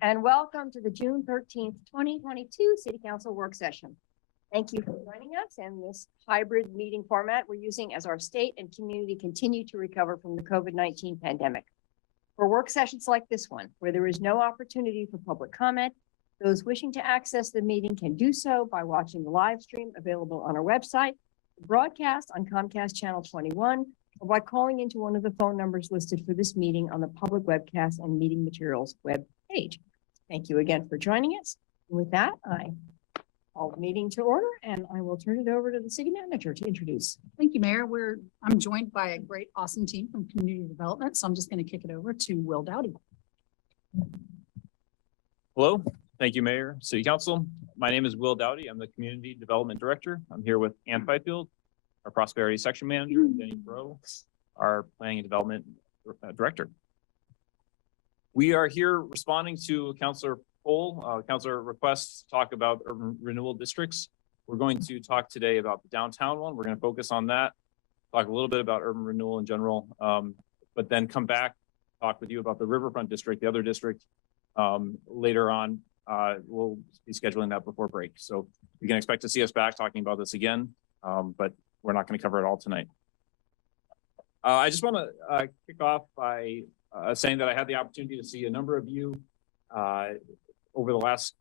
And welcome to the June 13th, 2022 City Council Work Session. Thank you for joining us in this hybrid meeting format we're using as our state and community continue to recover from the COVID-19 pandemic. For work sessions like this one, where there is no opportunity for public comment, those wishing to access the meeting can do so by watching the live stream available on our website, the broadcast on Comcast Channel 21, or by calling into one of the phone numbers listed for this meeting on the public webcast and meeting materials web page. Thank you again for joining us. And with that, I call the meeting to order, and I will turn it over to the city manager to introduce. Thank you, Mayor. I'm joined by a great, awesome team from community development. So I'm just going to kick it over to Will Dowdy. Hello. Thank you, Mayor, City Council. My name is Will Dowdy. I'm the Community Development Director. I'm here with Ann Fifield, our Prosperity Section Manager, and Denny Bro, our Planning and Development Director. We are here responding to Councilor poll, Councilor requests to talk about urban renewal districts. We're going to talk today about the downtown one. We're going to focus on that, talk a little bit about urban renewal in general, but then come back, talk with you about the Riverfront District, the other district, later on. We'll be scheduling that before break. So you can expect to see us back talking about this again, but we're not going to cover it all tonight. I just want to kick off by saying that I had the opportunity to see a number of you over the last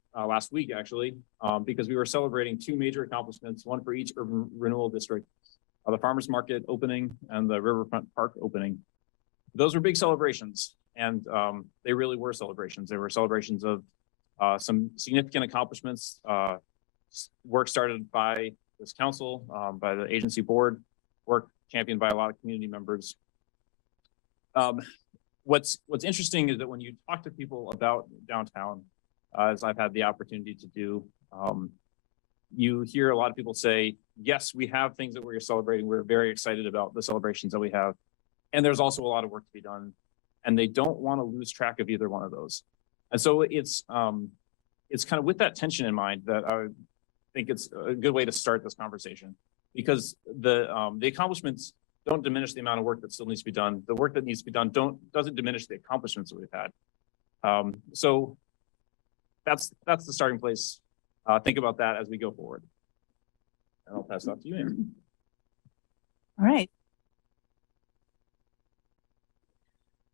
week, actually, because we were celebrating two major accomplishments, one for each urban renewal district, the Farmers Market opening and the Riverfront Park opening. Those were big celebrations, and they really were celebrations. They were celebrations of some significant accomplishments, work started by this council, by the agency board, work championed by a lot of community members. What's interesting is that when you talk to people about downtown, as I've had the opportunity to do, you hear a lot of people say, yes, we have things that we're celebrating. We're very excited about the celebrations that we have. And there's also a lot of work to be done. And they don't want to lose track of either one of those. And so it's kind of with that tension in mind that I think it's a good way to start this conversation, because the accomplishments don't diminish the amount of work that still needs to be done. The work that needs to be done doesn't diminish the accomplishments that we've had. So that's the starting place. Think about that as we go forward. And I'll pass it off to you, Ann. All right.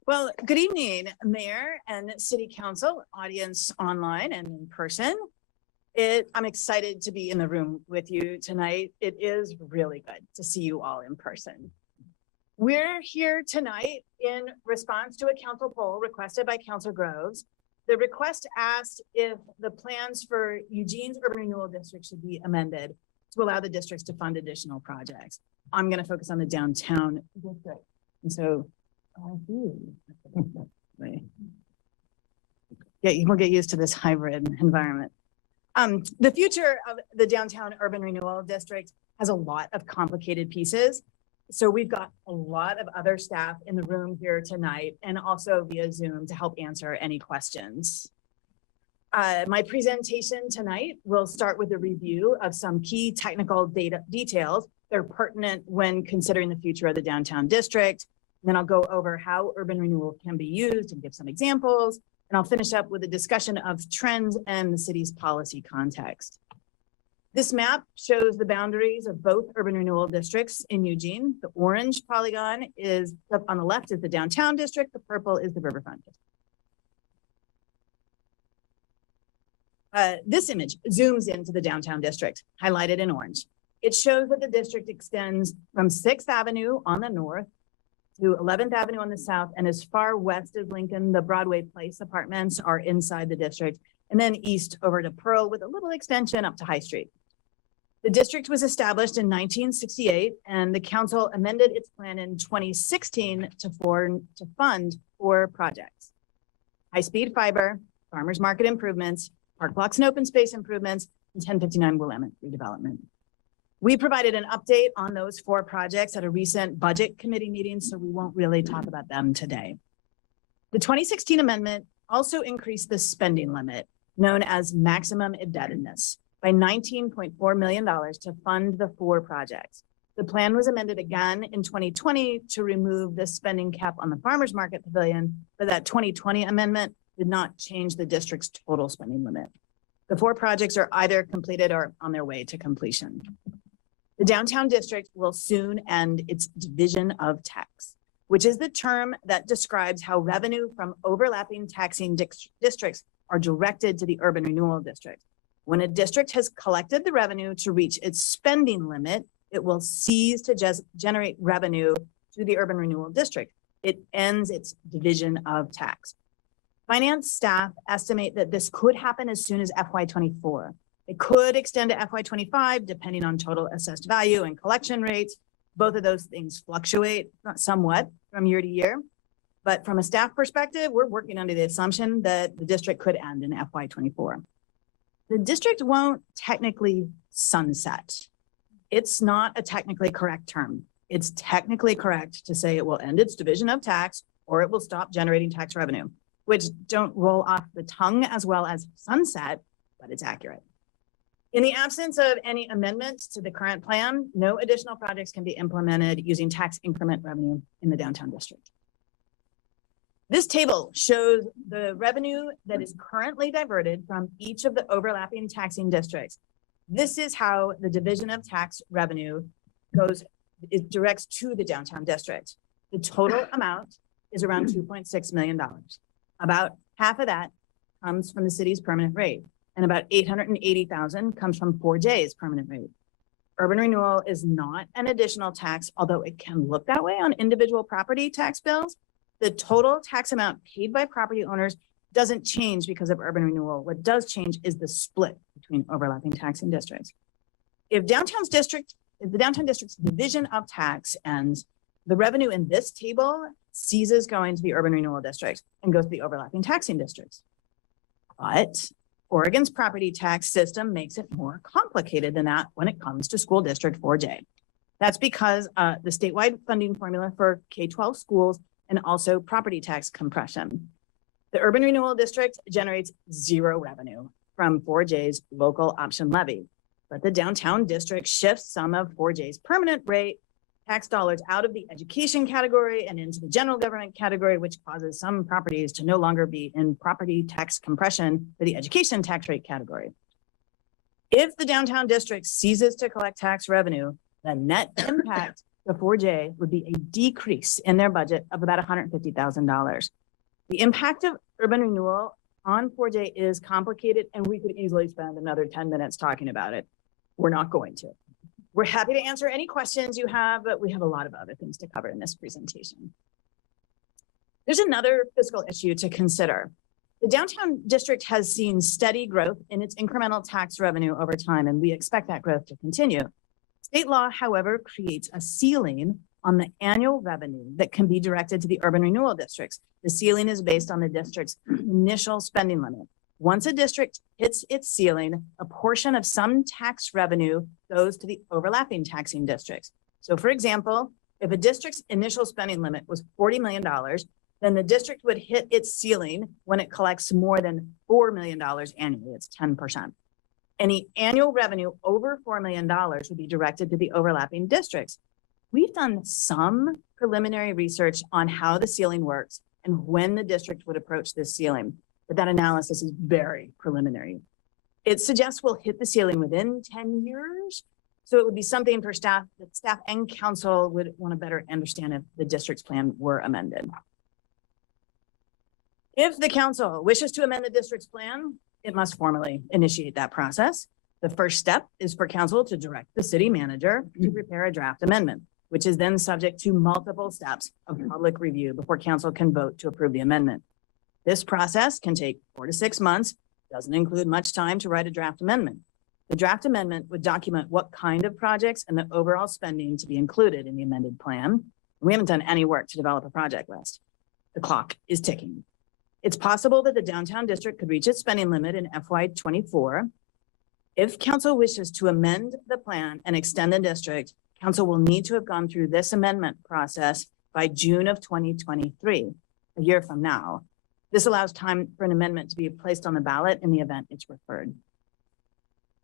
Well, good evening, Mayor and City Council, audience online and in person. I'm excited to be in the room with you tonight. It is really good to see you all in person. We're here tonight in response to a council poll requested by Councilor Groves. The request asked if the plans for Eugene's urban renewal district should be amended to allow the districts to fund additional projects. I'm going to focus on the downtown district. And so, yeah, you will get used to this hybrid environment. The future of the downtown urban renewal district has a lot of complicated pieces. So we've got a lot of other staff in the room here tonight and also via Zoom to help answer any questions. My presentation tonight will start with a review of some key technical details that are pertinent when considering the future of the downtown district. And then I'll go over how urban renewal can be used and give some examples. And I'll finish up with a discussion of trends and the city's policy context. This map shows the boundaries of both urban renewal districts in Eugene. The orange polygon is on the left is the downtown district. The purple is the riverfront district. This image zooms into the downtown district, highlighted in orange. It shows that the district extends from 6th Avenue on the north to 11th Avenue on the south, and as far west as Lincoln. The Broadway Place apartments are inside the district, and then east over to Pearl with a little extension up to High Street. The district was established in 1968, and the council amended its plan in 2016 to fund 4 projects: high-speed fiber, farmers market improvements, park blocks and open space improvements, and 1059 Willamette redevelopment. We provided an update on those 4 projects at a recent budget committee meeting, so we won't really talk about them today. The 2016 amendment also increased the spending limit, known as maximum indebtedness, by $19.4 million to fund the 4 projects. The plan was amended again in 2020 to remove the spending cap on the farmers market pavilion, but that 2020 amendment did not change the district's total spending limit. The 4 projects are either completed or on their way to completion. The downtown district will soon end its division of tax, which is the term that describes how revenue from overlapping taxing districts are directed to the urban renewal district. When a district has collected the revenue to reach its spending limit, it will cease to just generate revenue to the urban renewal district. It ends its division of tax. Finance staff estimate that this could happen as soon as FY24. It could extend to FY25, depending on total assessed value and collection rates. Both of those things fluctuate somewhat from year to year. But from a staff perspective, we're working under the assumption that the district could end in FY24. The district won't technically sunset. It's not a technically correct term. It's technically correct to say it will end its division of tax or it will stop generating tax revenue, which don't roll off the tongue as well as sunset, but it's accurate. In the absence of any amendments to the current plan, no additional projects can be implemented using tax increment revenue in the downtown district. This table shows the revenue that is currently diverted from each of the overlapping taxing districts. This is how the division of tax revenue it directs to the downtown district. The total amount is around $2.6 million. About half of that comes from the city's permanent rate, and about $880,000 comes from 4J's permanent rate. Urban renewal is not an additional tax, although it can look that way on individual property tax bills. The total tax amount paid by property owners doesn't change because of urban renewal. What does change is the split between overlapping taxing districts. If the downtown district's division of tax ends, the revenue in this table ceases going to the urban renewal district and goes to the overlapping taxing districts. But Oregon's property tax system makes it more complicated than that when it comes to school district 4J. That's because the statewide funding formula for K-12 schools and also property tax compression. The urban renewal district generates zero revenue from 4J's local option levy, but the downtown district shifts some of 4J's permanent rate tax dollars out of the education category and into the general government category, which causes some properties to no longer be in property tax compression for the education tax rate category. If the downtown district ceases to collect tax revenue, the net impact to 4J would be a decrease in their budget of about $150,000. The impact of urban renewal on 4J is complicated, and we could easily spend another 10 minutes talking about it. We're not going to. We're happy to answer any questions you have, but we have a lot of other things to cover in this presentation. There's another fiscal issue to consider. The downtown district has seen steady growth in its incremental tax revenue over time, and we expect that growth to continue. State law, however, creates a ceiling on the annual revenue that can be directed to the urban renewal districts. The ceiling is based on the district's initial spending limit. Once a district hits its ceiling, a portion of some tax revenue goes to the overlapping taxing districts. So for example, if a district's initial spending limit was $40 million, then the district would hit its ceiling when it collects more than $4 million annually. It's 10%. Any annual revenue over $4 million would be directed to the overlapping districts. We've done some preliminary research on how the ceiling works and when the district would approach this ceiling, but that analysis is very preliminary. It suggests we'll hit the ceiling within 10 years. So it would be something for staff that staff and council would want to better understand if the district's plan were amended. If the council wishes to amend the district's plan, it must formally initiate that process. The first step is for council to direct the city manager to prepare a draft amendment, which is then subject to multiple steps of public review before council can vote to approve the amendment. This process can take 4 to 6 months, doesn't include much time to write a draft amendment. The draft amendment would document what kind of projects and the overall spending to be included in the amended plan. We haven't done any work to develop a project list. The clock is ticking. It's possible that the downtown district could reach its spending limit in FY24. If council wishes to amend the plan and extend the district, council will need to have gone through this amendment process by June of 2023, a year from now. This allows time for an amendment to be placed on the ballot in the event it's referred.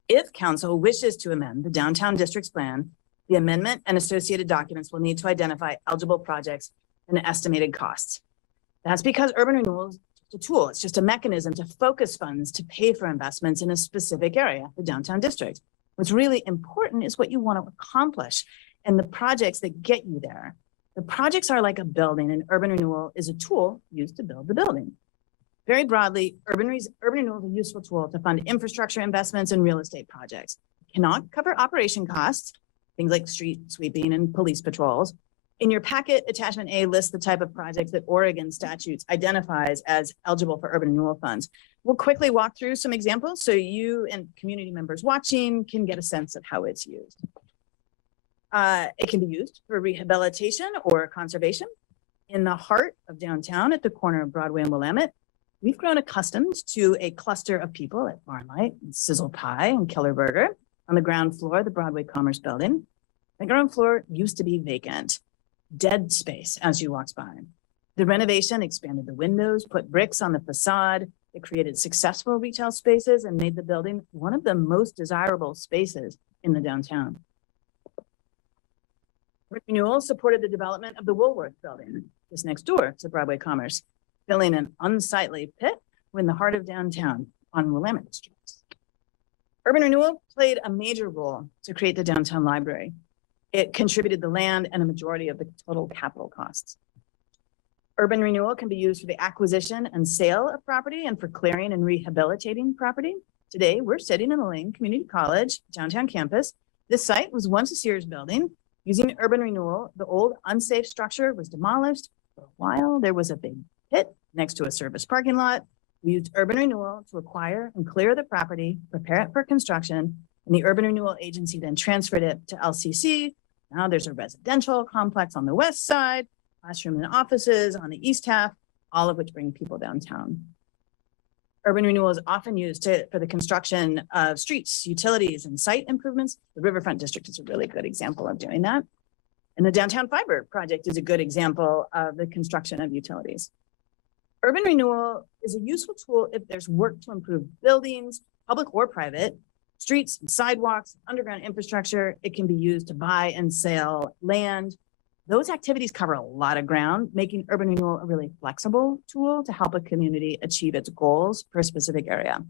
If council wishes to amend the downtown district's plan, the amendment and associated documents will need to identify eligible projects and estimated costs. That's because urban renewal a tool. It's just a mechanism to focus funds to pay for investments in a specific area, the downtown district. What's really important is what you want to accomplish and the projects that get you there. The projects are like a building, and urban renewal is a tool used to build the building. Very broadly, urban renewal is a useful tool to fund infrastructure investments and real estate projects. It cannot cover operation costs, things like street sweeping and police patrols. In your packet, attachment A lists the type of projects that Oregon statutes identifies as eligible for urban renewal funds. We'll quickly walk through some examples so you and community members watching can get a sense of how it's used. It can be used for rehabilitation or conservation. In the heart of downtown at the corner of Broadway and Willamette, we've grown accustomed to a cluster of people at Barnlight, and Sizzle Pie, and Killer Burger on the ground floor of the Broadway Commerce Building. The ground floor used to be vacant, dead space as you walked by. The renovation expanded the windows, put bricks on the facade. It created successful retail spaces and made the building one of the most desirable spaces in the downtown. Renewal supported the development of the Woolworth Building, just next door to Broadway Commerce, filling an unsightly pit in the heart of downtown on Willamette Street. Urban renewal played a major role to create the downtown library. It contributed the land and a majority of the total capital costs. Urban renewal can be used for the acquisition and sale of property and for clearing and rehabilitating property. Today, we're sitting in the Lane Community College downtown campus. This site was once a Sears building. Using urban renewal, the old unsafe structure was demolished. For a while, there was a big pit next to a service parking lot. We used urban renewal to acquire and clear the property, prepare it for construction, and the urban renewal agency then transferred it to LCC. Now there's a residential complex on the west side, classroom and offices on the east half, all of which bring people downtown. Urban renewal is often used for the construction of streets, utilities, and site improvements. The Riverfront District is a really good example of doing that. And the Downtown Fiber Project is a good example of the construction of utilities. Urban renewal is a useful tool if there's work to improve buildings, public or private, streets and sidewalks, underground infrastructure. It can be used to buy and sell land. Those activities cover a lot of ground, making urban renewal a really flexible tool to help a community achieve its goals for a specific area.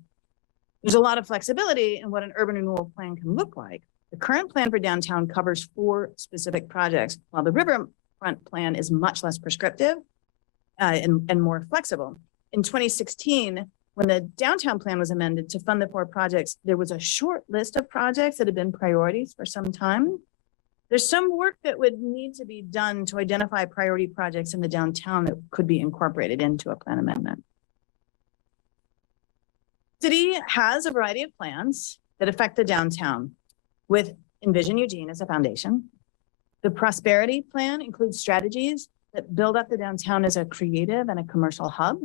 There's a lot of flexibility in what an urban renewal plan can look like. The current plan for downtown covers 4 specific projects, while the Riverfront plan is much less prescriptive and more flexible. In 2016, when the downtown plan was amended to fund the 4 projects, there was a short list of projects that had been priorities for some time. There's some work that would need to be done to identify priority projects in the downtown that could be incorporated into a plan amendment. City has a variety of plans that affect the downtown, with Envision Eugene as a foundation. The Prosperity Plan includes strategies that build up the downtown as a creative and a commercial hub.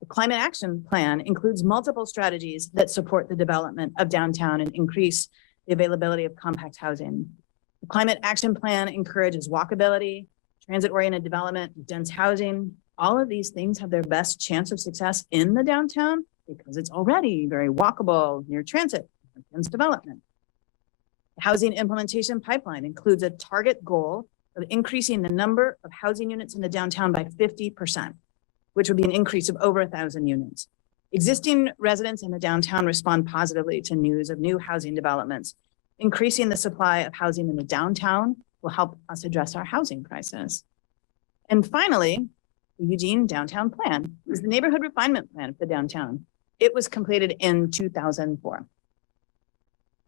The Climate Action Plan includes multiple strategies that support the development of downtown and increase the availability of compact housing. The Climate Action Plan encourages walkability, transit-oriented development, dense housing. All of these things have their best chance of success in the downtown because it's already very walkable near transit, dense development. The Housing Implementation Pipeline includes a target goal of increasing the number of housing units in the downtown by 50%, which would be an increase of over 1,000 units. Existing residents in the downtown respond positively to news of new housing developments. Increasing the supply of housing in the downtown will help us address our housing crisis. And finally, the Eugene Downtown Plan is the neighborhood refinement plan for the downtown. It was completed in 2004.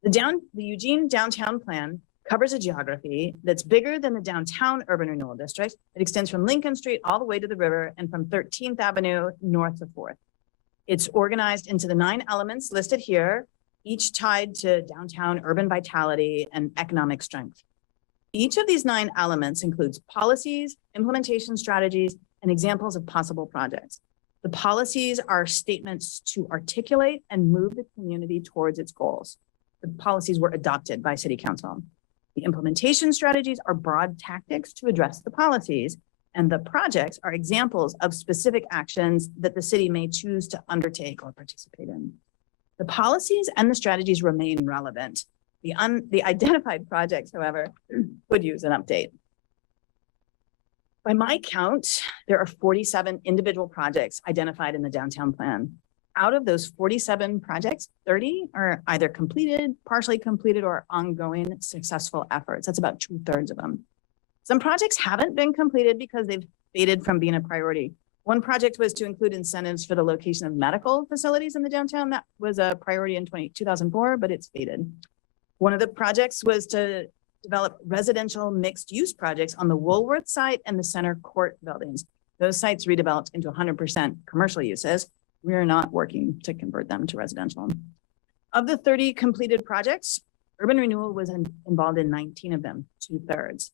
The Eugene Downtown Plan covers a geography that's bigger than the downtown urban renewal district. It extends from Lincoln Street all the way to the river and from 13th Avenue north to 4th. It's organized into the 9 elements listed here, each tied to downtown urban vitality and economic strength. Each of these 9 elements includes policies, implementation strategies, and examples of possible projects. The policies are statements to articulate and move the community towards its goals. The policies were adopted by City Council. The implementation strategies are broad tactics to address the policies, and the projects are examples of specific actions that the city may choose to undertake or participate in. The policies and the strategies remain relevant. The identified projects, however, would use an update. By my count, there are 47 individual projects identified in the downtown plan. Out of those 47 projects, 30 are either completed, partially completed, or ongoing successful efforts. That's about 2/3 of them. Some projects haven't been completed because they've faded from being a priority. One project was to include incentives for the location of medical facilities in the downtown. That was a priority in 2004, but it's faded. One of the projects was to develop residential mixed-use projects on the Woolworth site and the Center Court buildings. Those sites redeveloped into 100% commercial uses. We are not working to convert them to residential. Of the 30 completed projects, urban renewal was involved in 19 of them, 2/3.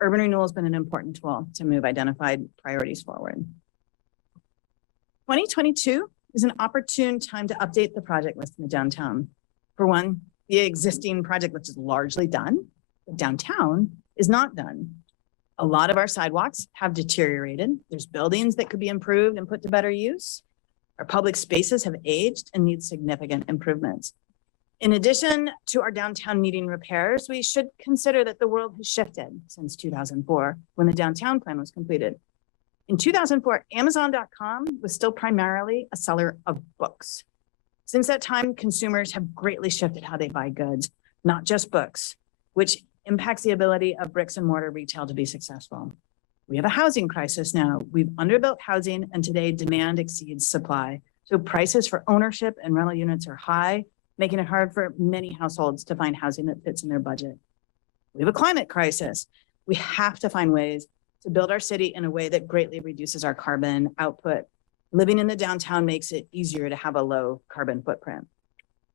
Urban renewal has been an important tool to move identified priorities forward. 2022 is an opportune time to update the project list in the downtown. For one, the existing project list is largely done. The downtown is not done. A lot of our sidewalks have deteriorated. There's buildings that could be improved and put to better use. Our public spaces have aged and need significant improvements. In addition to our downtown needing repairs, we should consider that the world has shifted since 2004, when the downtown plan was completed. In 2004, Amazon.com was still primarily a seller of books. Since that time, consumers have greatly shifted how they buy goods, not just books, which impacts the ability of bricks and mortar retail to be successful. We have a housing crisis now. We've underbuilt housing, and today demand exceeds supply. So prices for ownership and rental units are high, making it hard for many households to find housing that fits in their budget. We have a climate crisis. We have to find ways to build our city in a way that greatly reduces our carbon output. Living in the downtown makes it easier to have a low carbon footprint.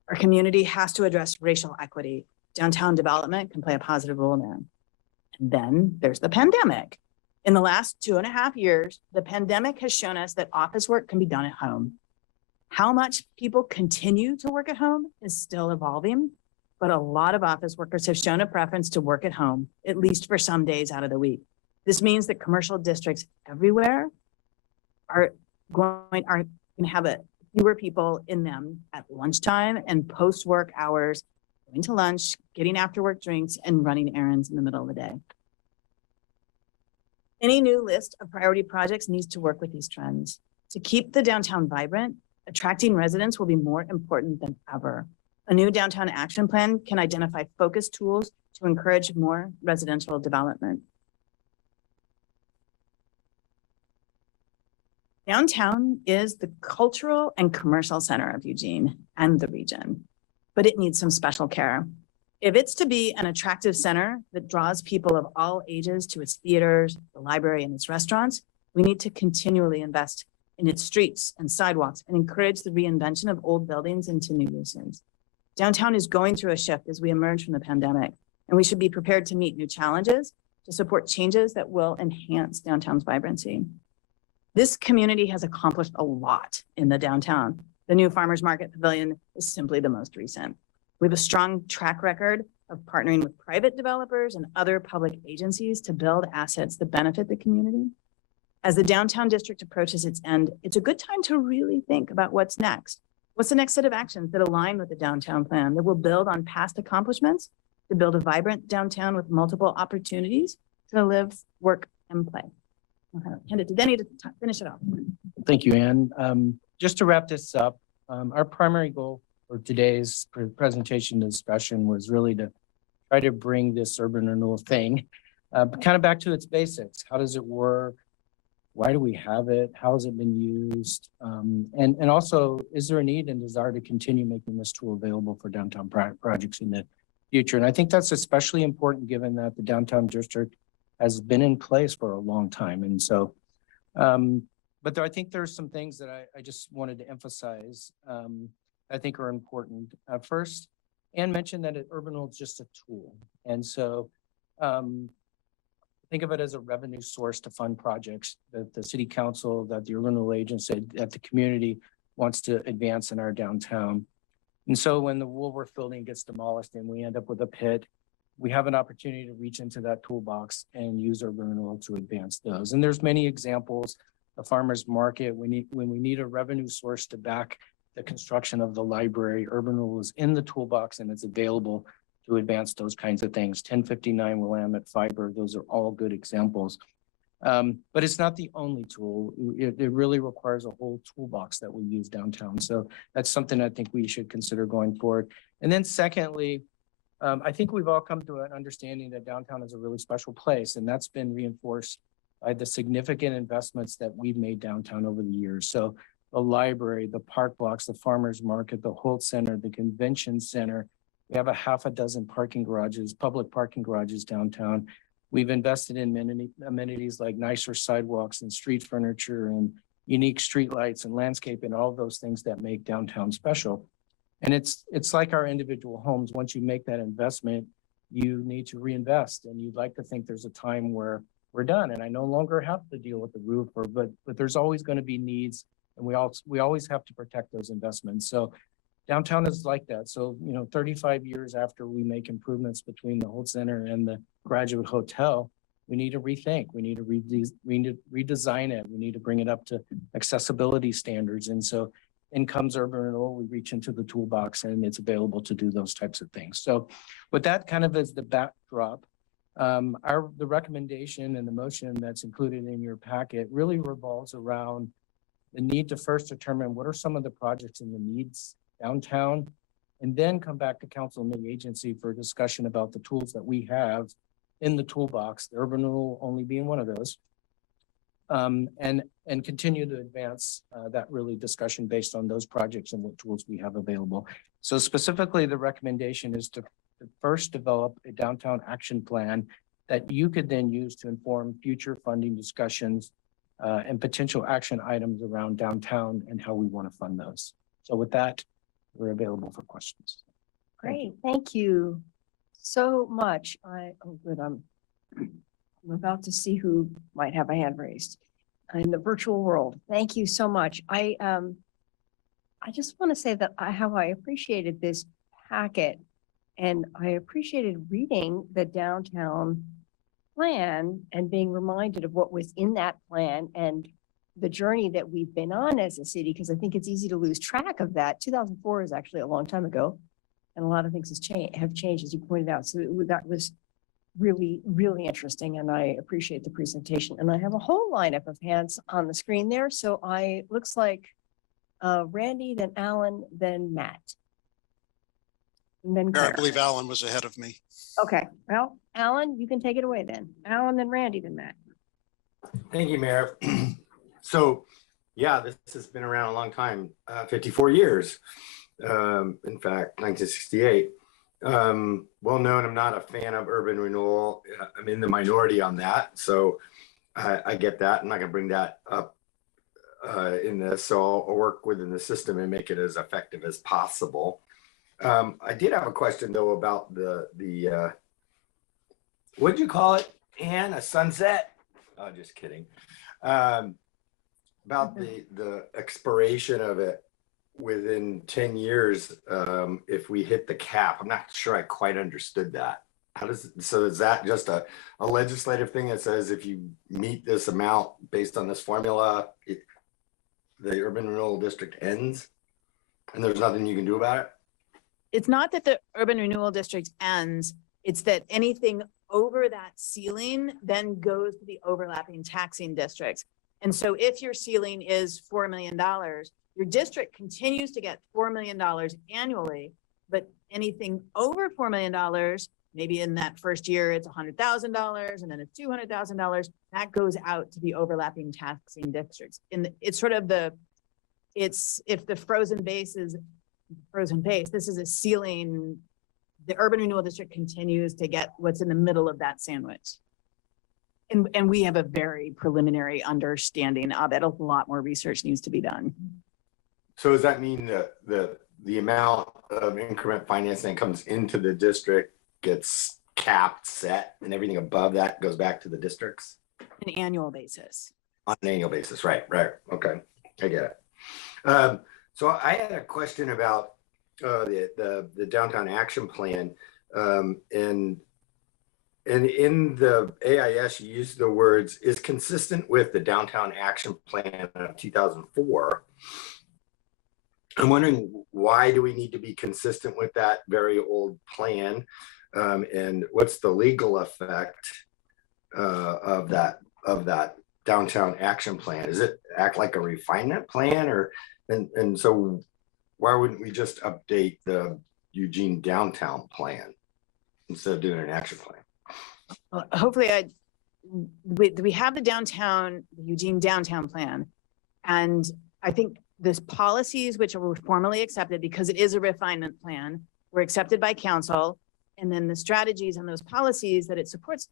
Our community has to address racial equity. Downtown development can play a positive role there. And then there's the pandemic. In the last 2.5 years, the pandemic has shown us that office work can be done at home. How much people continue to work at home is still evolving, but a lot of office workers have shown a preference to work at home, at least for some days out of the week. This means that commercial districts everywhere are going to have fewer people in them at lunchtime and post-work hours, going to lunch, getting after work drinks, and running errands in the middle of the day. Any new list of priority projects needs to work with these trends. To keep the downtown vibrant, attracting residents will be more important than ever. A new downtown action plan can identify focused tools to encourage more residential development. Downtown is the cultural and commercial center of Eugene and the region, but it needs some special care. If it's to be an attractive center that draws people of all ages to its theaters, the library, and its restaurants, we need to continually invest in its streets and sidewalks and encourage the reinvention of old buildings into new uses. Downtown is going through a shift as we emerge from the pandemic, and we should be prepared to meet new challenges to support changes that will enhance downtown's vibrancy. This community has accomplished a lot in the downtown. The new Farmers Market Pavilion is simply the most recent. We have a strong track record of partnering with private developers and other public agencies to build assets that benefit the community. As the downtown district approaches its end, it's a good time to really think about what's next. What's the next set of actions that align with the downtown plan that will build on past accomplishments to build a vibrant downtown with multiple opportunities to live, work, and play? I'll hand it to Denny to finish it off. Thank you, Ann. Just to wrap this up, our primary goal for today's presentation discussion was really to try to bring this urban renewal thing kind of back to its basics. How does it work? Why do we have it? How has it been used? And also, is there a need and desire to continue making this tool available for downtown projects in the future? And I think that's especially important given that the downtown district has been in place for a long time. And so, but I think there's some things that I just wanted to emphasize I think are important. First, Ann mentioned that urban renewal is just a tool. And so think of it as a revenue source to fund projects that the city council, that the urban renewal agency, that the community wants to advance in our downtown. And so when the Woolworth building gets demolished and we end up with a pit, we have an opportunity to reach into that toolbox and use urban renewal to advance those. And there's many examples. The farmers market, when we need a revenue source to back the construction of the library, urban renewal is in the toolbox and it's available to advance those kinds of things. 1059 Willamette Fiber, those are all good examples. But it's not the only tool. It really requires a whole toolbox that we use downtown. So that's something I think we should consider going forward. And then secondly, I think we've all come to an understanding that downtown is a really special place, and that's been reinforced by the significant investments that we've made downtown over the years. So the library, the park blocks, the farmers market, the Holt Center, the convention center. We have a half a dozen parking garages, public parking garages downtown. We've invested in many amenities like nicer sidewalks and street furniture and unique streetlights and landscape and all those things that make downtown special. And it's like our individual homes. Once you make that investment, you need to reinvest, and you'd like to think there's a time where we're done and I no longer have to deal with the roof, but there's always going to be needs, and we always have to protect those investments. So downtown is like that. So, 35 years after we make improvements between the Holt Center and the Graduate Hotel, we need to rethink. We need to redesign it. We need to bring it up to accessibility standards. And so in comes urban renewal, we reach into the toolbox and it's available to do those types of things. So with that kind of as the backdrop, the recommendation and the motion that's included in your packet really revolves around the need to first determine what are some of the projects and the needs downtown, and then come back to council and the agency for a discussion about the tools that we have in the toolbox, the urban renewal only being one of those. And continue to advance that really discussion based on those projects and what tools we have available. So specifically, the recommendation is to first develop a downtown action plan that you could then use to inform future funding discussions and potential action items around downtown and how we want to fund those. So with that, we're available for questions. Great, thank you so much. Oh good, I'm about to see who might have a hand raised in the virtual world. Thank you so much. I just want to say that how I appreciated this packet, and I appreciated reading the downtown plan and being reminded of what was in that plan and the journey that we've been on as a city, because I think it's easy to lose track of that. 2004 is actually a long time ago, and a lot of things have changed, as you pointed out. So that was really, really interesting, and I appreciate the presentation. And I have a whole lineup of hands on the screen there. So looks like Randy, then Alan, then Matt. And then I believe Alan was ahead of me. Okay, well, Alan, you can take it away then. Alan, then Randy, then Matt. Thank you, Mayor. So, yeah, this has been around a long time, 54 years. In fact, 1968. Well known, I'm not a fan of urban renewal. I'm in the minority on that. So I get that. I'm not gonna bring that up in this. So I'll work within the system and make it as effective as possible. I did have a question though about the what'd you call it, Anne? A sunset? Oh, just kidding. About the expiration of it within 10 years, if we hit the cap. I'm not sure I quite understood that. So is that just a legislative thing that says if you meet this amount based on this formula, the urban renewal district ends and there's nothing you can do about it? It's not that the urban renewal district ends, it's that anything over that ceiling then goes to the overlapping taxing districts. And so if your ceiling is $4 million, your district continues to get $4 million annually, but anything over $4 million, maybe in that first year, it's $100,000 and then it's $200,000, that goes out to the overlapping taxing districts. And it's sort of if the frozen base, this is a ceiling, the urban renewal district continues to get what's in the middle of that sandwich. And we have a very preliminary understanding of it. A lot more research needs to be done. So does that mean that the amount of increment financing that comes into the district gets capped, set, and everything above that goes back to the districts? An annual basis. On an annual basis, right. Okay, I get it. So I had a question about the downtown action plan, and in the AIS, you use the words is consistent with the downtown action plan of 2004. I'm wondering, why do we need to be consistent with that very old plan? And what's the legal effect of that of that downtown action plan? Does it act like a refinement plan, or, and so why wouldn't we just update the Eugene downtown plan instead of doing an action plan? Well, hopefully we have the downtown, the Eugene downtown plan. And I think this policies, which were formally accepted because it is a refinement plan, were accepted by council. And then the strategies and those policies that it supports,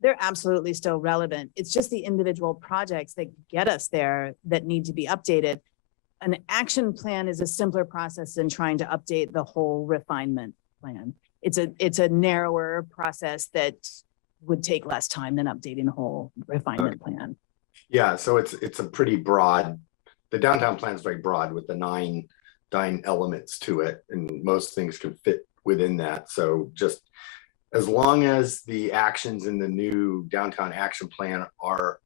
they're absolutely still relevant. It's just the individual projects that get us there that need to be updated. An action plan is a simpler process than trying to update the whole refinement plan. It's a narrower process that would take less time than updating the whole refinement plan. Yeah, so it's a pretty broad, the downtown plan is very broad with the nine elements to it, and most things can fit within that. So just as long as the actions in the new downtown action plan are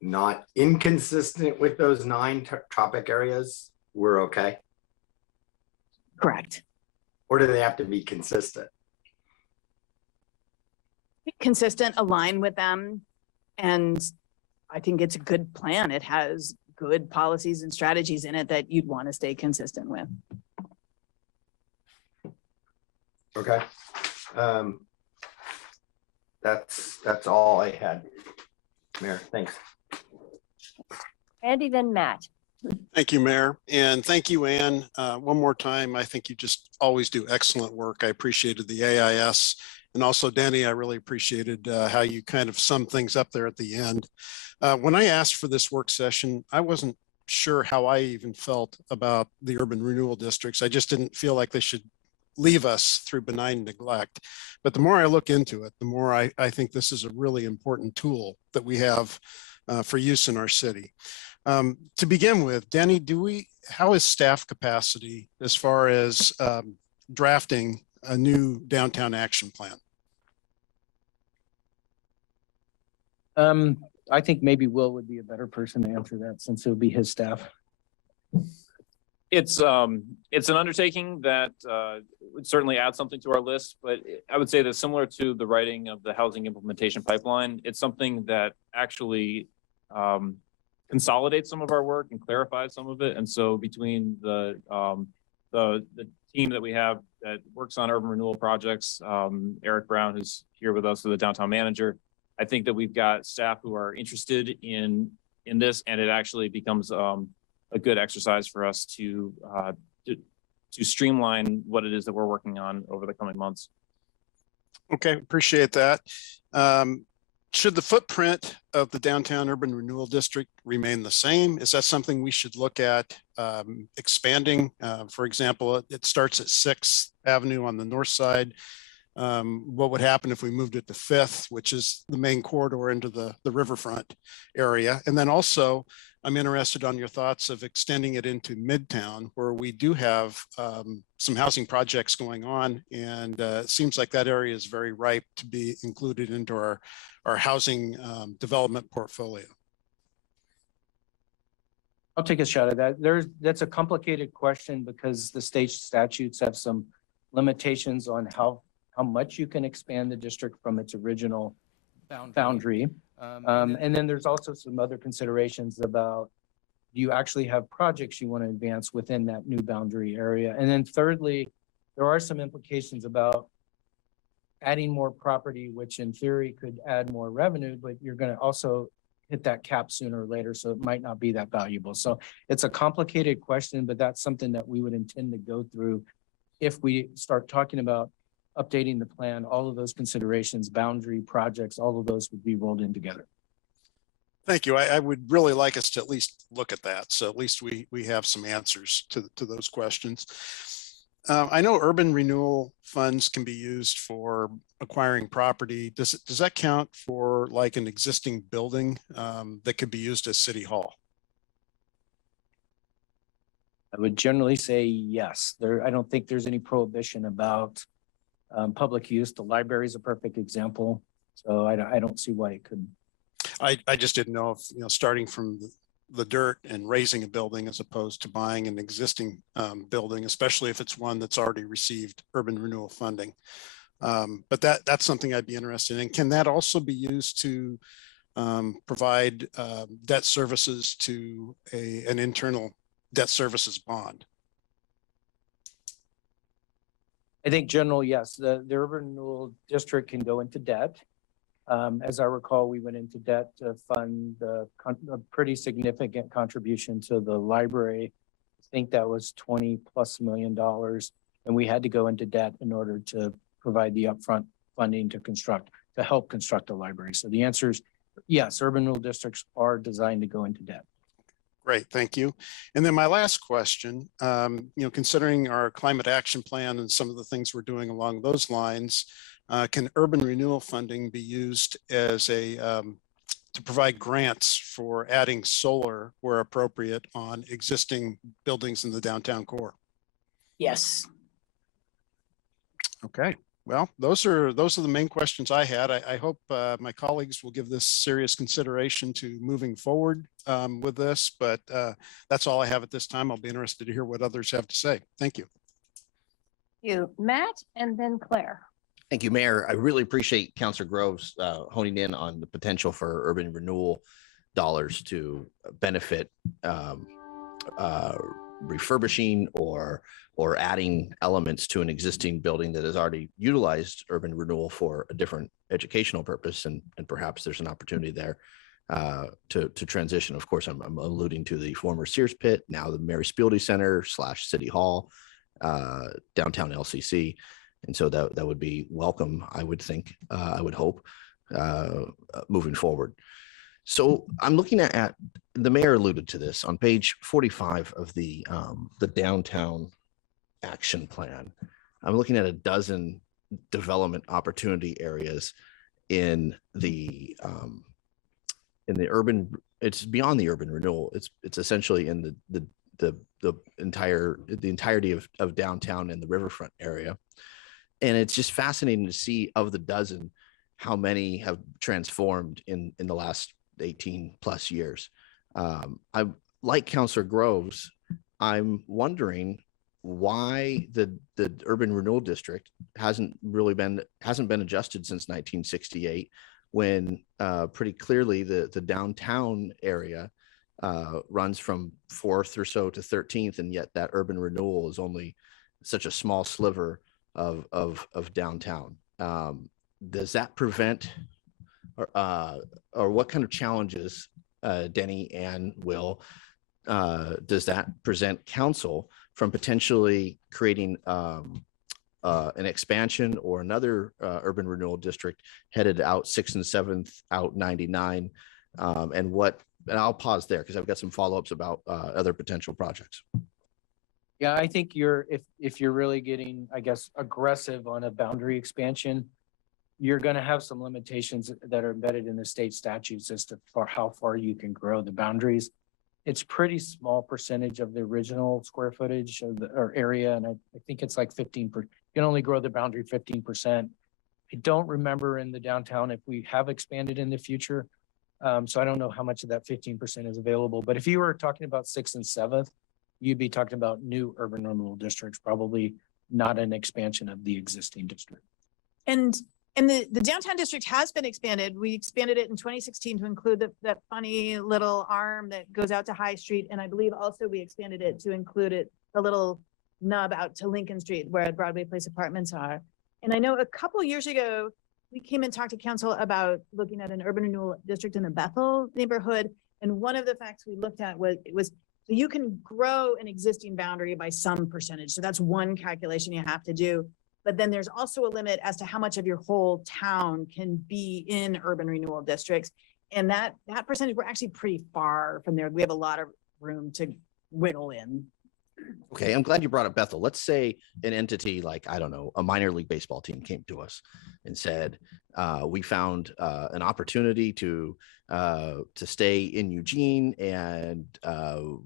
not inconsistent with those nine topic areas, we're okay? Correct. Or do they have to be consistent? Consistent, align with them. And I think it's a good plan. It has good policies and strategies in it that you'd want to stay consistent with. Okay. That's all I had. Mayor, thanks. Andy, then Matt. Thank you, Mayor. And thank you, Ann. One more time, I think you just always do excellent work. I appreciated the AIS. And also, Danny, I really appreciated how you kind of summed things up there at the end. When I asked for this work session, I wasn't sure how I even felt about the urban renewal districts. I just didn't feel like they should leave us through benign neglect. But the more I look into it, the more I think this is a really important tool that we have for use in our city. To begin with, Danny, how is staff capacity as far as drafting a new downtown action plan? I think maybe Will would be a better person to answer that since it would be his staff. It's an undertaking that would certainly add something to our list, but I would say that similar to the writing of the housing implementation pipeline, it's something that actually consolidates some of our work and clarifies some of it. And so between the team that we have that works on urban renewal projects, Eric Brown, who's here with us, the downtown manager, I think that we've got staff who are interested in this, and it actually becomes a good exercise for us to streamline what it is that we're working on over the coming months. Okay, appreciate that. Should the footprint of the downtown urban renewal district remain the same? Is that something we should look at expanding? For example, it starts at 6th Avenue on the north side. What would happen if we moved it to 5th, which is the main corridor into the riverfront area? And then also, I'm interested on your thoughts of extending it into Midtown, where we do have some housing projects going on, and it seems like that area is very ripe to be included into our housing development portfolio. I'll take a shot at that. That's a complicated question because the state statutes have some limitations on how much you can expand the district from its original boundary. And then there's also some other considerations about, do you actually have projects you want to advance within that new boundary area? And then thirdly, there are some implications about adding more property, which in theory could add more revenue, but you're going to also hit that cap sooner or later. So it might not be that valuable. So it's a complicated question, but that's something that we would intend to go through if we start talking about updating the plan. All of those considerations, boundary projects, all of those would be rolled in together. Thank you. I would really like us to at least look at that. So at least we have some answers to those questions. I know urban renewal funds can be used for acquiring property. Does that count for like an existing building that could be used as City Hall? I would generally say yes. I don't think there's any prohibition about public use. The library is a perfect example. So I don't see why it couldn't. I just didn't know if, starting from the dirt and raising a building as opposed to buying an existing building, especially if it's one that's already received urban renewal funding. But that's something I'd be interested in. Can that also be used to provide debt services to an internal debt services bond? I think general, yes, the urban renewal district can go into debt. As I recall, we went into debt to fund a pretty significant contribution to the library. I think that was $20+ million. And we had to go into debt in order to provide the upfront funding to help construct the library. So the answer is yes, urban renewal districts are designed to go into debt. Great, thank you. And then my last question, considering our climate action plan and some of the things we're doing along those lines, can urban renewal funding be used as to provide grants for adding solar where appropriate on existing buildings in the downtown core? Yes. Okay. Well, those are the main questions I had. I hope my colleagues will give this serious consideration to moving forward with this, but that's all I have at this time. I'll be interested to hear what others have to say. Thank you. You, Matt, and then Claire. Thank you, Mayor. I really appreciate Councilor Groves honing in on the potential for urban renewal dollars to benefit refurbishing or adding elements to an existing building that has already utilized urban renewal for a different educational purpose, and perhaps there's an opportunity there to transition. Of course, I'm alluding to the former Sears Pit, now the Mary Spieldy Center / City Hall, downtown LCC. And so that would be welcome, I would think, I would hope, moving forward. So I'm looking at the mayor alluded to this on page 45 of the downtown action plan. I'm looking at a dozen development opportunity areas in the urban. It's beyond the urban renewal. It's essentially in the entirety of downtown and the riverfront area. And it's just fascinating to see, of the dozen, how many have transformed in the last 18+ years. I like Councilor Groves. I'm wondering why the urban renewal district hasn't been adjusted since 1968, when pretty clearly the downtown area runs from 4th or so to 13th, and yet that urban renewal is only such a small sliver of downtown. Does that prevent, or what kind of challenges, Denny and Will, does that present council from potentially creating an expansion or another urban renewal district headed out 6th and 7th, out 99, and I'll pause there because I've got some follow-ups about other potential projects. Yeah, I think if you're really getting, I guess, aggressive on a boundary expansion, you're going to have some limitations that are embedded in the state statutes as to how far you can grow the boundaries. It's pretty small percentage of the original square footage or area, and I think it's like 15%. You can only grow the boundary 15%. I don't remember in the downtown if we have expanded in the future, so I don't know how much of that 15% is available. But if you were talking about 6th and 7th, you'd be talking about new urban renewal districts, probably not an expansion of the existing district. And the downtown district has been expanded. We expanded it in 2016 to include that funny little arm that goes out to High Street. And I believe also we expanded it to include the little nub out to Lincoln Street where Broadway Place apartments are. And I know a couple years ago, we came and talked to council about looking at an urban renewal district in the Bethel neighborhood. And one of the facts we looked at was so you can grow an existing boundary by some percentage. So that's one calculation you have to do. But then there's also a limit as to how much of your whole town can be in urban renewal districts. And that percentage, we're actually pretty far from there. We have a lot of room to whittle in. Okay, I'm glad you brought up Bethel. Let's say an entity like, I don't know, a minor league baseball team came to us and said, we found an opportunity to stay in Eugene, and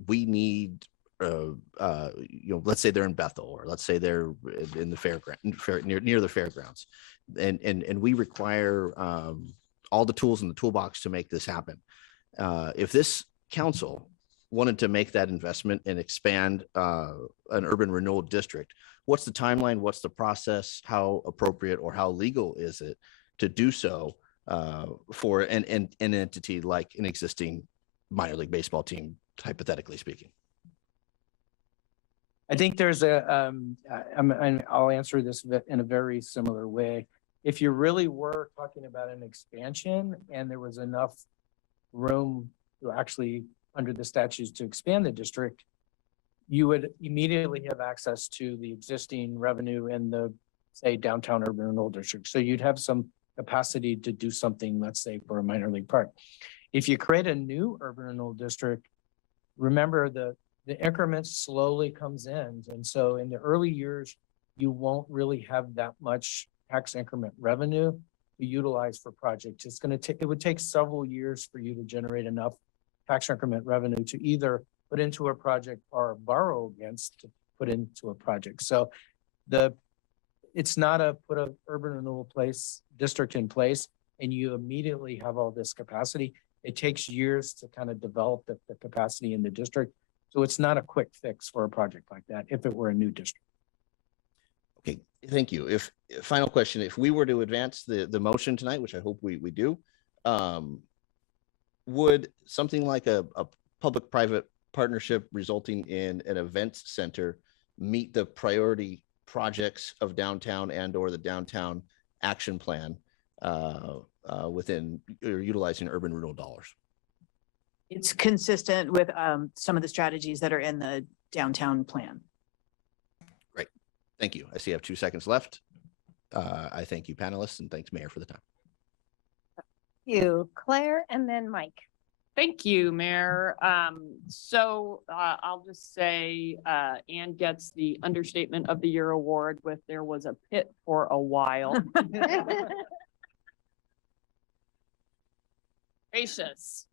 we need, let's say they're in Bethel, or let's say they're in the near the fairgrounds, and we require all the tools in the toolbox to make this happen. If this council wanted to make that investment and expand an urban renewal district, what's the timeline? What's the process? How appropriate or how legal is it to do so for an entity like an existing minor league baseball team, hypothetically speaking. I think there's and I'll answer this in a very similar way. If you really were talking about an expansion and there was enough room to actually, under the statutes, to expand the district, you would immediately have access to the existing revenue in the, say, downtown urban renewal district. So you'd have some capacity to do something, let's say, for a minor league park. If you create a new urban renewal district, remember the increment slowly comes in. And so in the early years, you won't really have that much tax increment revenue to utilize for projects. It's going to take, it would take several years for you to generate enough tax increment revenue to either put into a project or borrow against to put into a project. So it's not a put a urban renewal district in place and you immediately have all this capacity. It takes years to kind of develop the capacity in the district. So it's not a quick fix for a project like that if it were a new district. Okay, thank you. Final question, if we were to advance the motion tonight, which I hope we do, would something like a public-private partnership resulting in an events center meet the priority projects of downtown and or the downtown action plan within or utilizing urban renewal dollars? It's consistent with some of the strategies that are in the downtown plan. Great. Thank you. I see I have 2 seconds left. I thank you panelists and thanks Mayor for the time. You, Claire, and then Mike. Thank you, Mayor. I'll just say Ann gets the Understatement of the Year award with "There was a pit for a while." Gracious.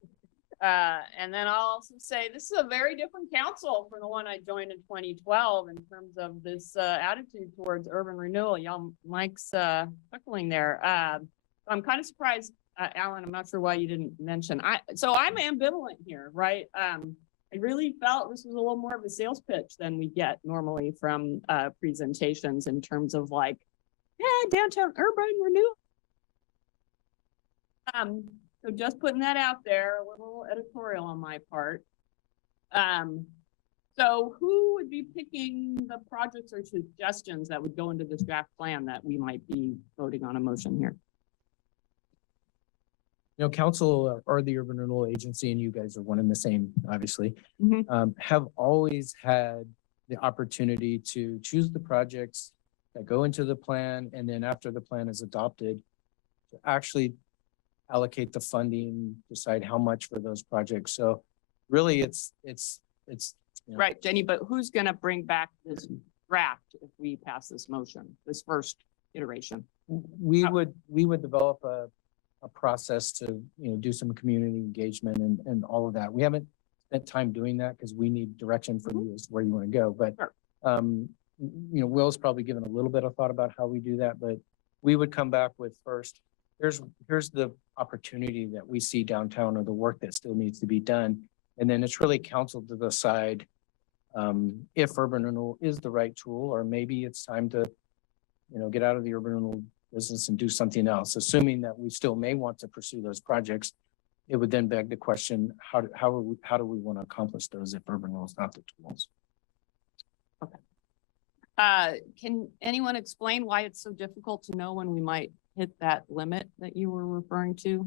And then I'll also say this is a very different council from the one I joined in 2012 in terms of this attitude towards urban renewal. Y'all, Mike's chuckling there. I'm kind of surprised, Alan, I'm not sure why you didn't mention. So I'm ambivalent here, right? I really felt this was a little more of a sales pitch than we get normally from presentations in terms of like, yeah, downtown urban renewal. So just putting that out there, a little editorial on my part. So who would be picking the projects or suggestions that would go into this draft plan that we might be voting on a motion here? You know, council or the urban renewal agency, and you guys are one and the same, obviously, have always had the opportunity to choose the projects that go into the plan. And then after the plan is adopted, to actually allocate the funding, decide how much for those projects. So really it's you know, right, Jenny, but who's going to bring back this draft if we pass this motion, this first iteration? we would develop a process to, you know, do some community engagement and all of that. We haven't spent time doing that because we need direction from you as to where you want to go. But sure. You know, Will's probably given a little bit of thought about how we do that, but we would come back with first, here's the opportunity that we see downtown or the work that still needs to be done. And then it's really council to decide if urban renewal is the right tool, or maybe it's time to, you know, get out of the urban renewal business and do something else. Assuming that we still may want to pursue those projects, it would then beg the question, how do we want to accomplish those if urban renewal is not the tools? Okay. Can anyone explain why it's so difficult to know when we might hit that limit that you were referring to?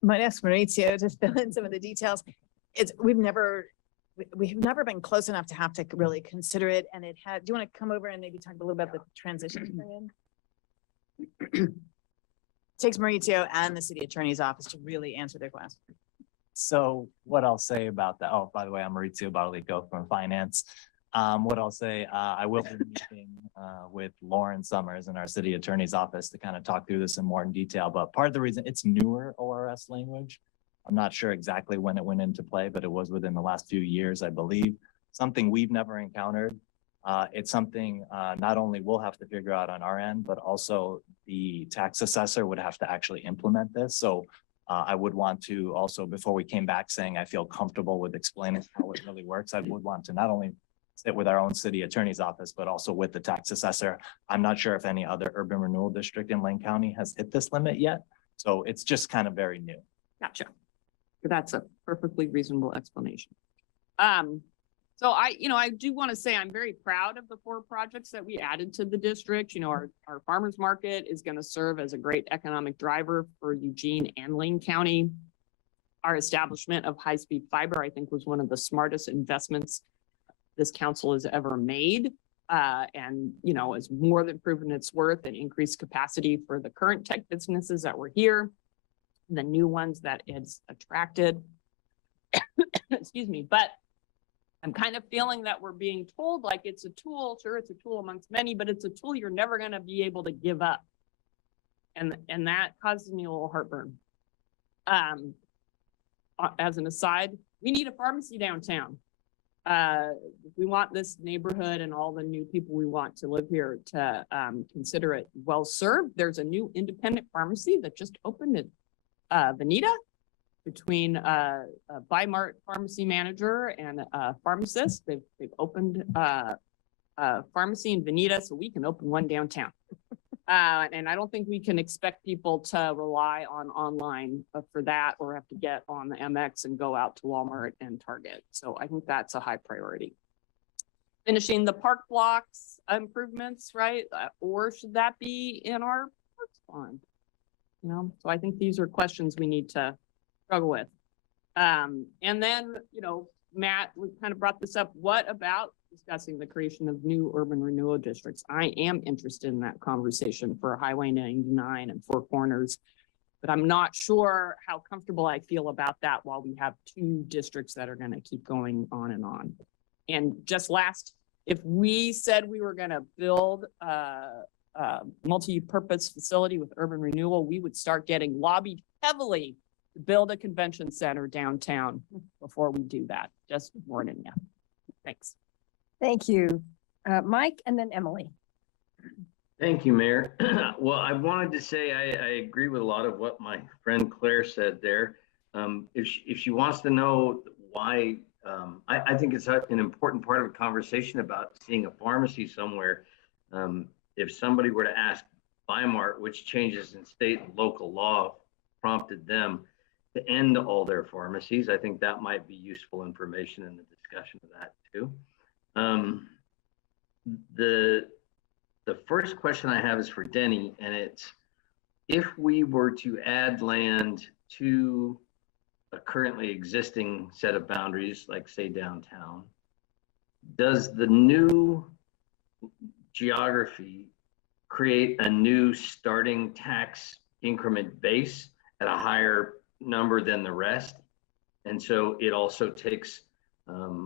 Might ask Maurizio to fill in some of the details. We've never been close enough to have to really consider it. And do you want to come over and maybe talk a little about the transition period? Takes Maurizio and the city attorney's office to really answer their question. So what I'll say about that, oh, by the way, I'm Maurizio Barlico from finance. What I'll say, I will be meeting with Lauren Summers in our city attorney's office to kind of talk through this in more in detail. But part of the reason it's newer ORS language, I'm not sure exactly when it went into play, but it was within the last few years, I believe. Something we've never encountered. It's something not only we'll have to figure out on our end, but also the tax assessor would have to actually implement this. So I would want to also, before we came back saying I feel comfortable with explaining how it really works, I would want to not only sit with our own city attorney's office, but also with the tax assessor. I'm not sure if any other urban renewal district in Lane County has hit this limit yet. So it's just kind of very new. Gotcha. That's a perfectly reasonable explanation. So I do want to say I'm very proud of the 4 projects that we added to the district. Our farmers market is going to serve as a great economic driver for Eugene and Lane County. Our establishment of high-speed fiber, I think, was one of the smartest investments this council has ever made. And has more than proven its worth and increased capacity for the current tech businesses that were here, the new ones that it's attracted. Excuse me, but I'm kind of feeling that we're being told like it's a tool. Sure, it's a tool amongst many, but it's a tool you're never going to be able to give up. And that causes me a little heartburn. As an aside, we need a pharmacy downtown. If we want this neighborhood and all the new people we want to live here to consider it well served, there's a new independent pharmacy that just opened at Veneta, between a Bi-Mart pharmacy manager and a pharmacist. They've opened a pharmacy in Veneta, so we can open one downtown. And I don't think we can expect people to rely on online for that, or have to get on the MX and go out to Walmart and Target. So I think that's a high priority. Finishing the park blocks improvements, right? Or should that be in our parks fund? So I think these are questions we need to struggle with. And then, Matt, we kind of brought this up. What about discussing the creation of new urban renewal districts? I am interested in that conversation for Highway 99 and Four Corners, but I'm not sure how comfortable I feel about that while we have 2 districts that are going to keep going on and on. And just last, if we said we were going to build a multi-purpose facility with urban renewal, we would start getting lobbied heavily to build a convention center downtown before we do that. Just warning you. Thanks. Thank you. Mike and then Emily. Thank you, Mayor. Well, I wanted to say I agree with a lot of what my friend Claire said there. If she wants to know why, I think it's an important part of a conversation about seeing a pharmacy somewhere. If somebody were to ask Bi-Mart which changes in state and local law prompted them to end all their pharmacies, I think that might be useful information in the discussion of that too. The first question I have is for Denny, and it's, if we were to add land to a currently existing set of boundaries, like say downtown, does the new geography create a new starting tax increment base at a higher number than the rest? And so it also takes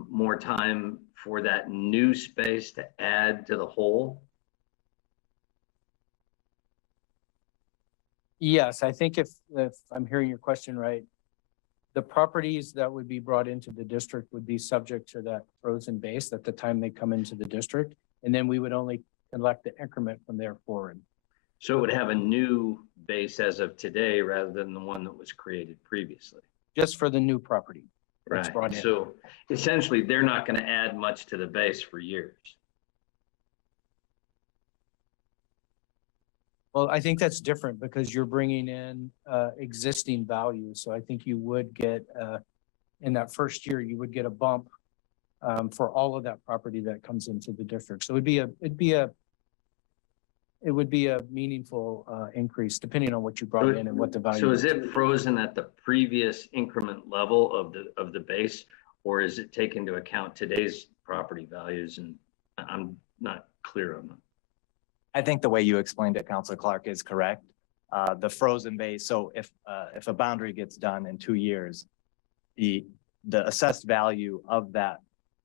more time for that new space to add to the whole? Yes, I think if I'm hearing your question right, the properties that would be brought into the district would be subject to that frozen base at the time they come into the district. And then we would only collect the increment from there forward. So it would have a new base as of today rather than the one that was created previously. Just for the new property. that's Right. brought in. So essentially, they're not going to add much to the base for years. Well, I think that's different because you're bringing in existing value. So I think you would get, in that first year, you would get a bump for all of that property that comes into the district. So it would be a meaningful increase depending on what you brought in and what the value. So is it frozen at the previous increment level of the base, or is it take into account today's property values? And I'm not clear on that. I think the way you explained it, Councilor Clark, is correct. The frozen base, so if a boundary gets done in 2 years, the assessed value of that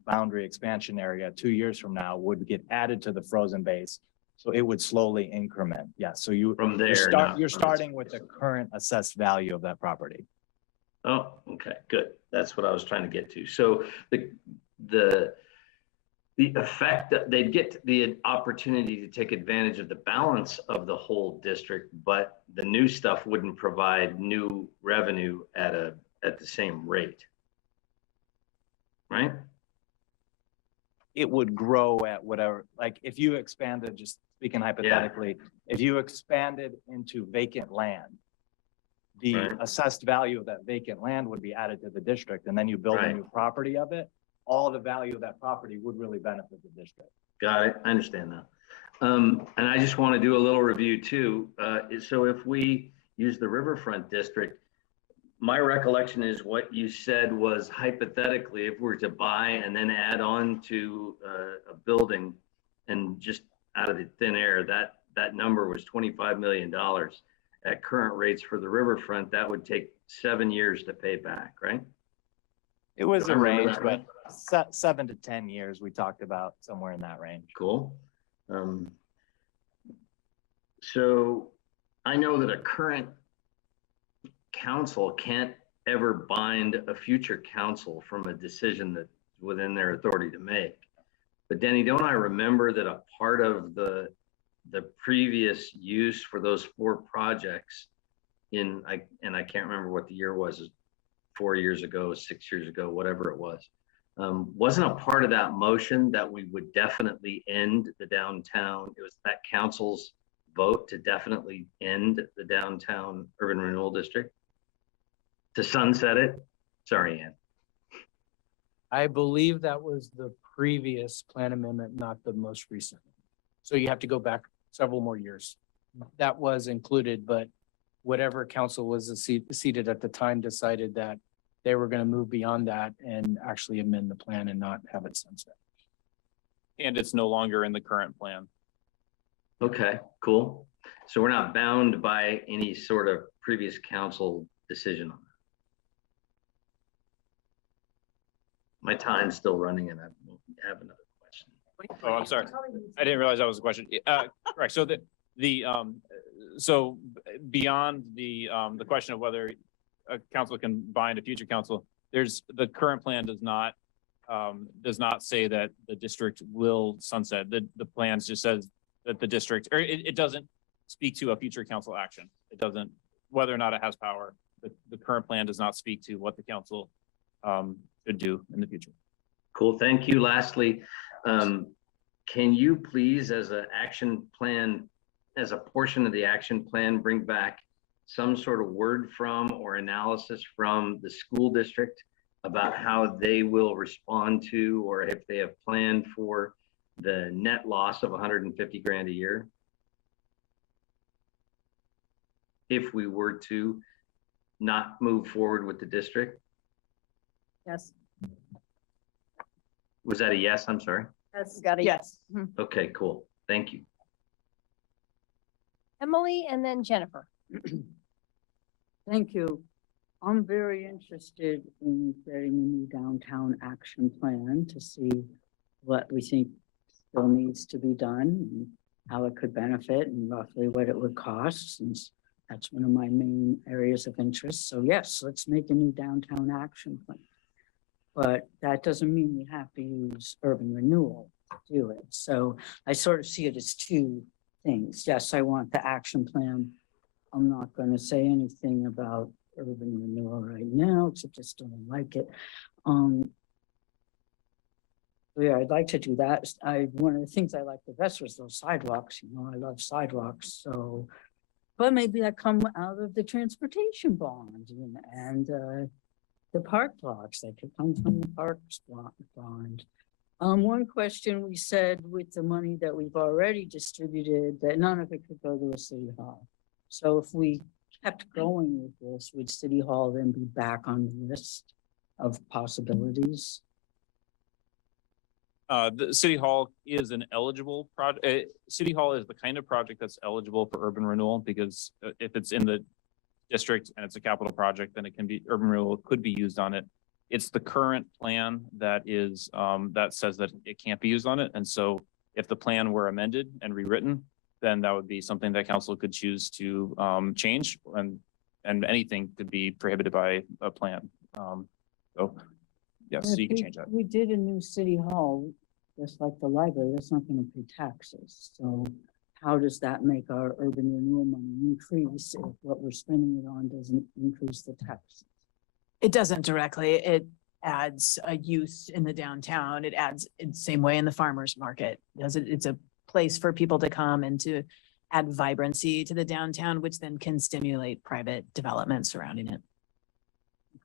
boundary expansion area 2 years from now would get added to the frozen base. So it would slowly increment. Yeah, so from there, you're starting with the current assessed value of that property. Oh, okay, good. That's what I was trying to get to. So the effect that they'd get the opportunity to take advantage of the balance of the whole district, but the new stuff wouldn't provide new revenue at the same rate, right? it would grow at whatever, like if you expanded, just speaking hypothetically, if you expanded into vacant land, the Right. assessed value of that vacant land would be added to the district, and then you build a Right. new property of it, all the value of that property would really benefit the district. Got it. I understand that. And I just want to do a little review too. So if we use the riverfront district, my recollection is what you said was hypothetically, if we were to buy and then add on to a building and just out of the thin air, that number was $25 million. At current rates for the riverfront, that would take 7 years to pay back, right? It was Do I a remember range, that right? but 7 to 10 years, we talked about somewhere in that range. Cool. So I know that a current council can't ever bind a future council from a decision that's within their authority to make. But Denny, don't I remember that a part of the previous use for those 4 projects and I can't remember what the year was, 4 years ago, 6 years ago, whatever it was. Wasn't a part of that motion that we would definitely end the downtown. It was that council's vote to definitely end the downtown urban renewal district, to sunset it. Sorry, Ann. I believe that was the previous plan amendment, not the most recent. So you have to go back several more years. That was included, but whatever council was seated at the time decided that they were going to move beyond that and actually amend the plan and not have it sunset. And it's no longer in the current plan. Okay, cool. So we're not bound by any sort of previous council decision on that. My time's still running and I have another question. Oh, I'm sorry. I didn't realize that was a question. Correct. So so beyond the question of whether a council can bind a future council, the current plan does not say that the district will sunset. The plans just says that the district, or it doesn't speak to a future council action. It doesn't, whether or not it has power. The current plan does not speak to what the council should do in the future. Cool, thank you. Lastly, can you please, as an action plan, as a portion of the action plan, bring back some sort of word from or analysis from the school district about how they will respond to, or if they have planned for the net loss of 150 grand a year? If we were to not move forward with the district? Yes. Was that a yes? I'm sorry. That's got a Yes. Okay, cool. Thank you. Emily and then Jennifer. Thank you. I'm very interested in creating a new downtown action plan to see what we think still needs to be done and how it could benefit and roughly what it would cost, since that's one of my main areas of interest. So yes, let's make a new downtown action plan. But that doesn't mean we have to use urban renewal to do it. So I sort of see it as 2 things. Yes, I want the action plan. I'm not going to say anything about urban renewal right now, except I still don't like it. Yeah, I'd like to do that. One of the things I liked the best was those sidewalks. I love sidewalks. So, but maybe that come out of the transportation bond and the park blocks that could come from the parks bond. One question we said with the money that we've already distributed, that none of it could go to a city hall. So if we kept going with this, would City Hall then be back on the list of possibilities? The City Hall is an eligible project. City Hall is the kind of project that's eligible for urban renewal, because if it's in the district and it's a capital project, then it can be, urban renewal could be used on it. It's the current plan that is, that says that it can't be used on it. And so if the plan were amended and rewritten, then that would be something that council could choose to change, and anything could be prohibited by a plan. So yes, so you can change that. We did a new City Hall, just like the library, that's not going to pay taxes. So how does that make our urban renewal money increase if what we're spending it on doesn't increase the taxes? It doesn't directly. adds a use in the downtown. It adds in the same way in the farmer's market. It's a place for people to come and to add vibrancy to the downtown, which then can stimulate private development surrounding it.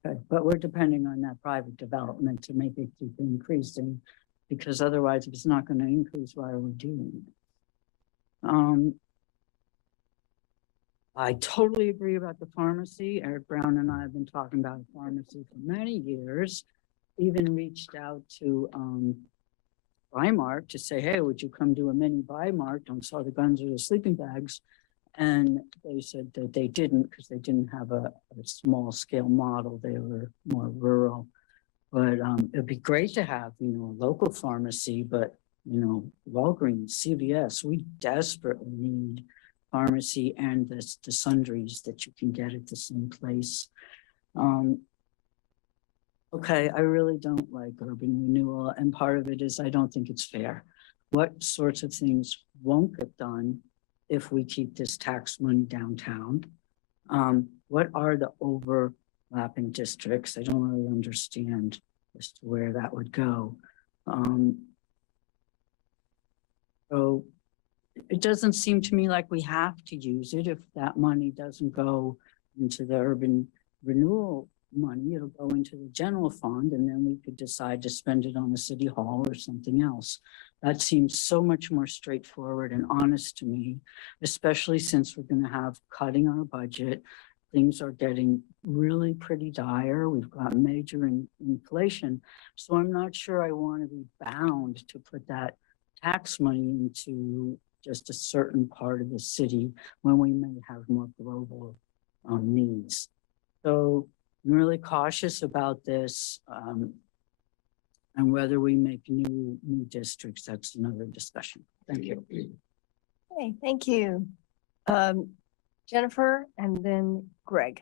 Okay, but we're depending on that private development to make it keep increasing, because otherwise if it's not going to increase, why are we doing it? I totally agree about the pharmacy. Eric Brown and I have been talking about a pharmacy for many years. Even reached out to Primark to say, hey, would you come do a mini Primark? Don't sell the guns or the sleeping bags. And they said that they didn't, because they didn't have a small scale model. They were more rural. But it'd be great to have, a local pharmacy, but, Walgreens, CVS, we desperately need pharmacy and the sundries that you can get at the same place. Okay, I really don't like urban renewal, and part of it is I don't think it's fair. What sorts of things won't get done if we keep this tax money downtown? What are the overlapping districts? I don't really understand as to where that would go. So it doesn't seem to me like we have to use it. If that money doesn't go into the urban renewal money, it'll go into the general fund, and then we could decide to spend it on the city hall or something else. That seems so much more straightforward and honest to me, especially since we're going to have cutting our budget. Things are getting really pretty dire. We've got major inflation. So I'm not sure I want to be bound to put that tax money into just a certain part of the city when we may have more global needs. So I'm really cautious about this, and whether we make new districts, that's another discussion. Thank you. Okay, thank you. Jennifer and then Greg.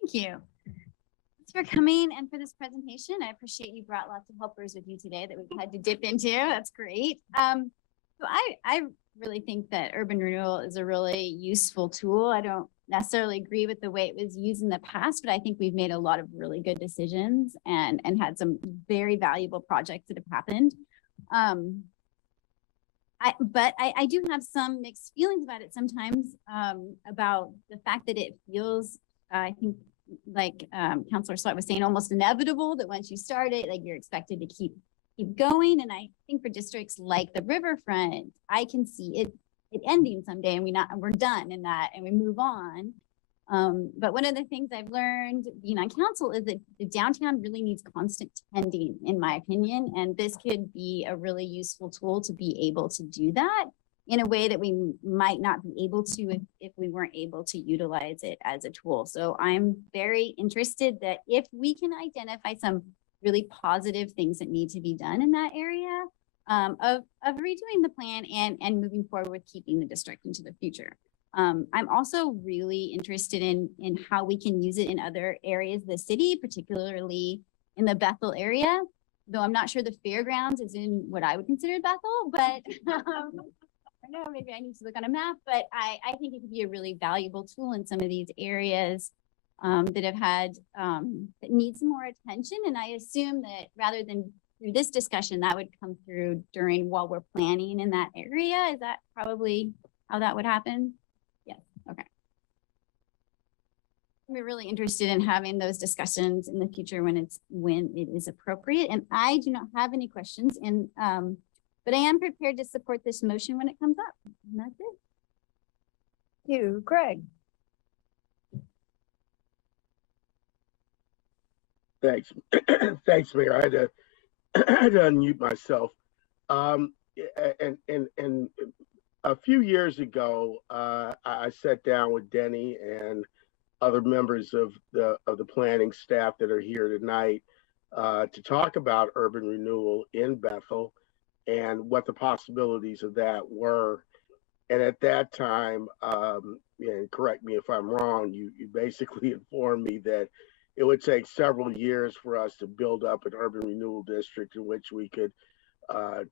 Thank you. Thanks for coming and for this presentation. I appreciate you brought lots of helpers with you today that we've had to dip into. That's great. So I really think that urban renewal is a really useful tool. I don't necessarily agree with the way it was used in the past, but I think we've made a lot of really good decisions and had some very valuable projects that have happened. But I do have some mixed feelings about it sometimes, about the fact that it feels, I think, like Councilor Slot was saying, almost inevitable that once you start it, like you're expected to keep going. And I think for districts like the riverfront, I can see it ending someday, and we're done in that, and we move on. But one of the things I've learned being on council is that the downtown really needs constant tending, in my opinion, and this could be a really useful tool to be able to do that in a way that we might not be able to if we weren't able to utilize it as a tool. So I'm very interested that if we can identify some really positive things that need to be done in that area, of redoing the plan and moving forward with keeping the district into the future. I'm also really interested in how we can use it in other areas of the city, particularly in the Bethel area, though I'm not sure the fairgrounds is in what I would consider Bethel, but I don't know, maybe I need to look on a map, but I think it could be a really valuable tool in some of these areas that have had, that need some more attention. And I assume that rather than through this discussion, that would come through while we're planning in that area. Is that probably how that would happen? Yes, okay. We're really interested in having those discussions in the future when it is appropriate. And I do not have any questions, and but I am prepared to support this motion when it comes up. And that's it. Thank you, Greg. Thanks. Thanks, Mayor. I had to unmute myself. And a few years ago, I sat down with Denny and other members of the planning staff that are here tonight to talk about urban renewal in Bethel and what the possibilities of that were. And at that time, and correct me if I'm wrong, you basically informed me that it would take several years for us to build up an urban renewal district in which we could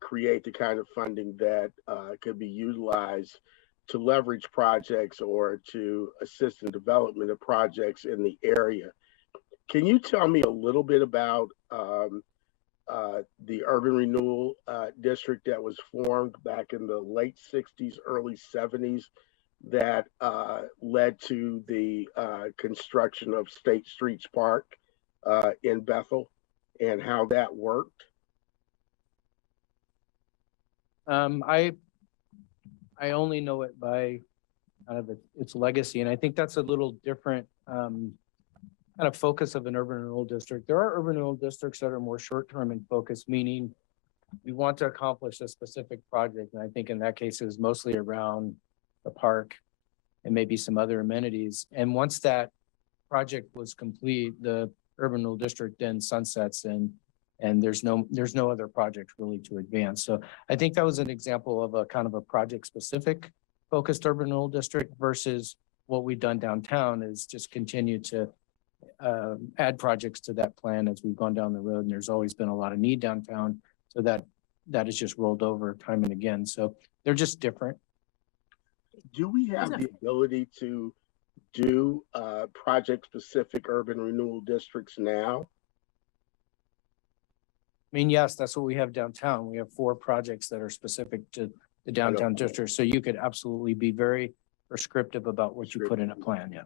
create the kind of funding that could be utilized to leverage projects or to assist in development of projects in the area. Can you tell me a little bit about the urban renewal district that was formed back in the late 60s, early 70s that led to the construction of State Streets Park in Bethel and how that worked? I only know it by kind of its legacy, and I think that's a little different kind of focus of an urban renewal district. There are urban renewal districts that are more short-term in focus, meaning we want to accomplish a specific project, and I think in that case it was mostly around the park and maybe some other amenities. And once that project was complete, the urban renewal district then sunsets and there's no other project really to advance. So I think that was an example of a kind of a project specific focused urban renewal district versus what we've done downtown is just continue to add projects to that plan as we've gone down the road. And there's always been a lot of need downtown. So that has just rolled over time and again. So they're just different. Do we have the ability to do project specific urban renewal districts now? I mean, yes, that's what we have downtown. We have 4 projects that are specific to the downtown district. So you could absolutely be very prescriptive about what you put in a plan. Yeah.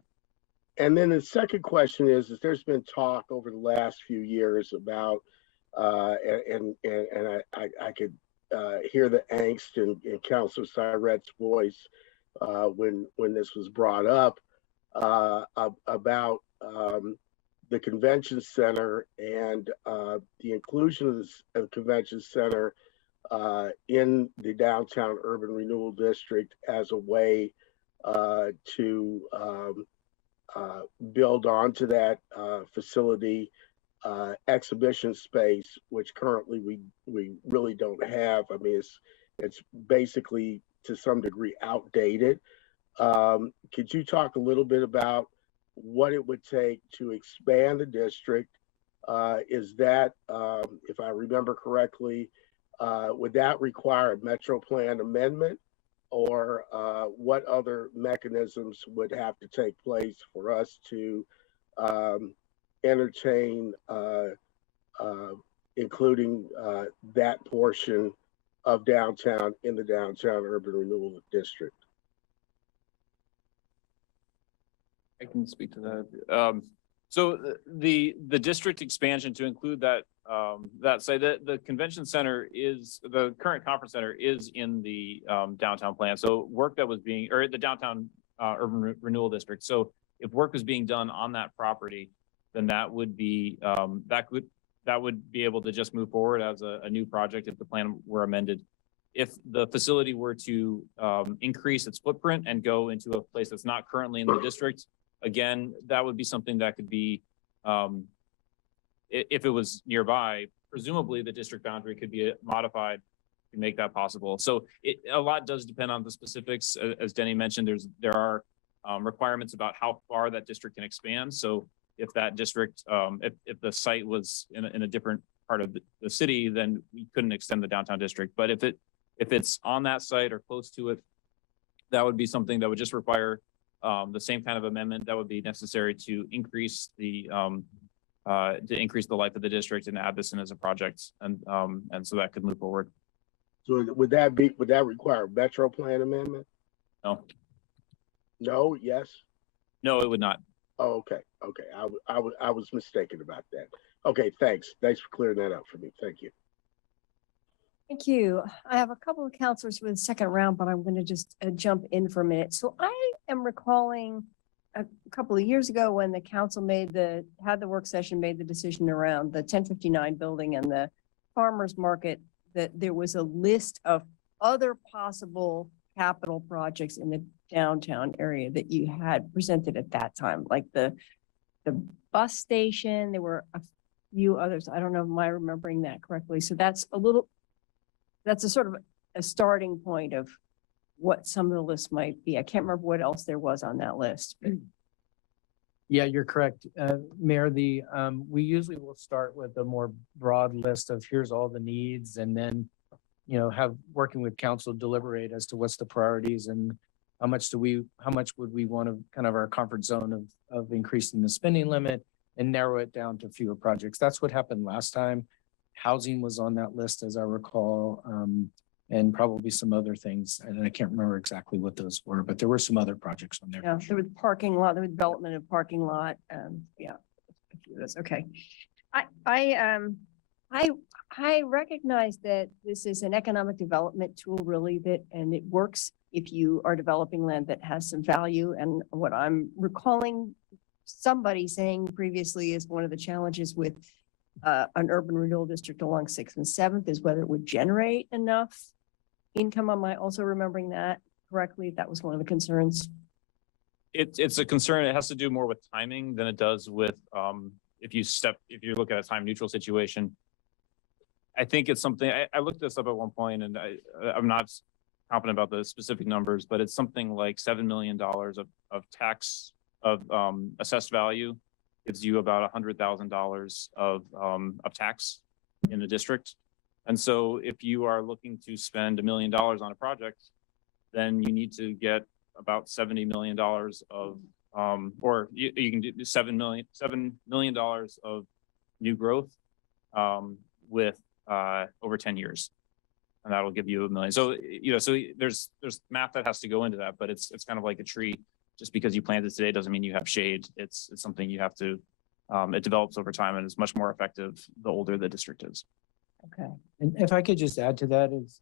And then the second question is there's been talk over the last few years about, and I could hear the angst in Councilor Syret's voice when this was brought up about the convention center and the inclusion of the convention center in the downtown urban renewal district as a way to build onto that facility exhibition space, which currently we really don't have. I mean, it's basically to some degree outdated. Could you talk a little bit about what it would take to expand the district? Is that, if I remember correctly, would that require a metro plan amendment, or what other mechanisms would have to take place for us to entertain including that portion of downtown in the downtown urban renewal district? I can speak to that. So the district expansion to include that site, the convention center is, the current conference center is in the downtown plan. So work that was being, or the downtown urban renewal district. So if work was being done on that property, then that would be, that would be able to just move forward as a new project if the plan were amended. If the facility were to increase its footprint and go into a place that's not currently in the district, again, that would be something that could be, if it was nearby, presumably the district boundary could be modified to make that possible. So a lot does depend on the specifics. As Denny mentioned, there are requirements about how far that district can expand. So if that district, if the site was in a different part of the city, then we couldn't extend the downtown district. But if it's on that site or close to it, that would be something that would just require the same kind of amendment that would be necessary to increase the life of the district and add this in as a project, and so that could move forward. So would that require a metro plan amendment? No. No. Yes. No, it would not. Oh, okay. Okay. I was mistaken about that. Okay. Thanks for clearing that up for me. Thank you. Thank you. I have a couple of counselors for the second round, but I'm going to just jump in for a minute. So I am recalling a couple of years ago when the council had the work session, made the decision around the 1059 building and the farmers market, that there was a list of other possible capital projects in the downtown area that you had presented at that time, like the bus station. There were a few others. I don't know, am I remembering that correctly? So that's a sort of a starting point of what some of the lists might be. I can't remember what else there was on that list. Yeah, you're correct, Mayor. We usually will start with a more broad list of here's all the needs, and then, have working with council deliberate as to what's the priorities and how much would we want to kind of our comfort zone of increasing the spending limit, and narrow it down to fewer projects. That's what happened last time. Housing was on that list, as I recall, and probably some other things. And I can't remember exactly what those were, but there were some other projects on there. Yeah, there was parking lot, there was development of parking lot, yeah. A few of those. Okay. I recognize that this is an economic development tool really and it works if you are developing land that has some value. And what I'm recalling somebody saying previously is one of the challenges with an urban renewal district along 6th and 7th is whether it would generate enough income. Am I also remembering that correctly? That was one of the concerns. It's a concern. It has to do more with timing than it does with, if you look at a time neutral situation. I think it's something, I looked this up at one point and I'm not confident about the specific numbers, but it's something like $7 million of tax of assessed value gives you about $100,000 of tax in the district. And so if you are looking to spend $1 million on a project, then you need to get about $70 million of, or you can do $7 million of new growth with over 10 years. And that'll give you $1 million. So, so there's math that has to go into that, but it's kind of like a tree. Just because you plant it today doesn't mean you have shade. It's something you have to, it develops over time and is much more effective the older the district is. Okay. And if I could just add to that is,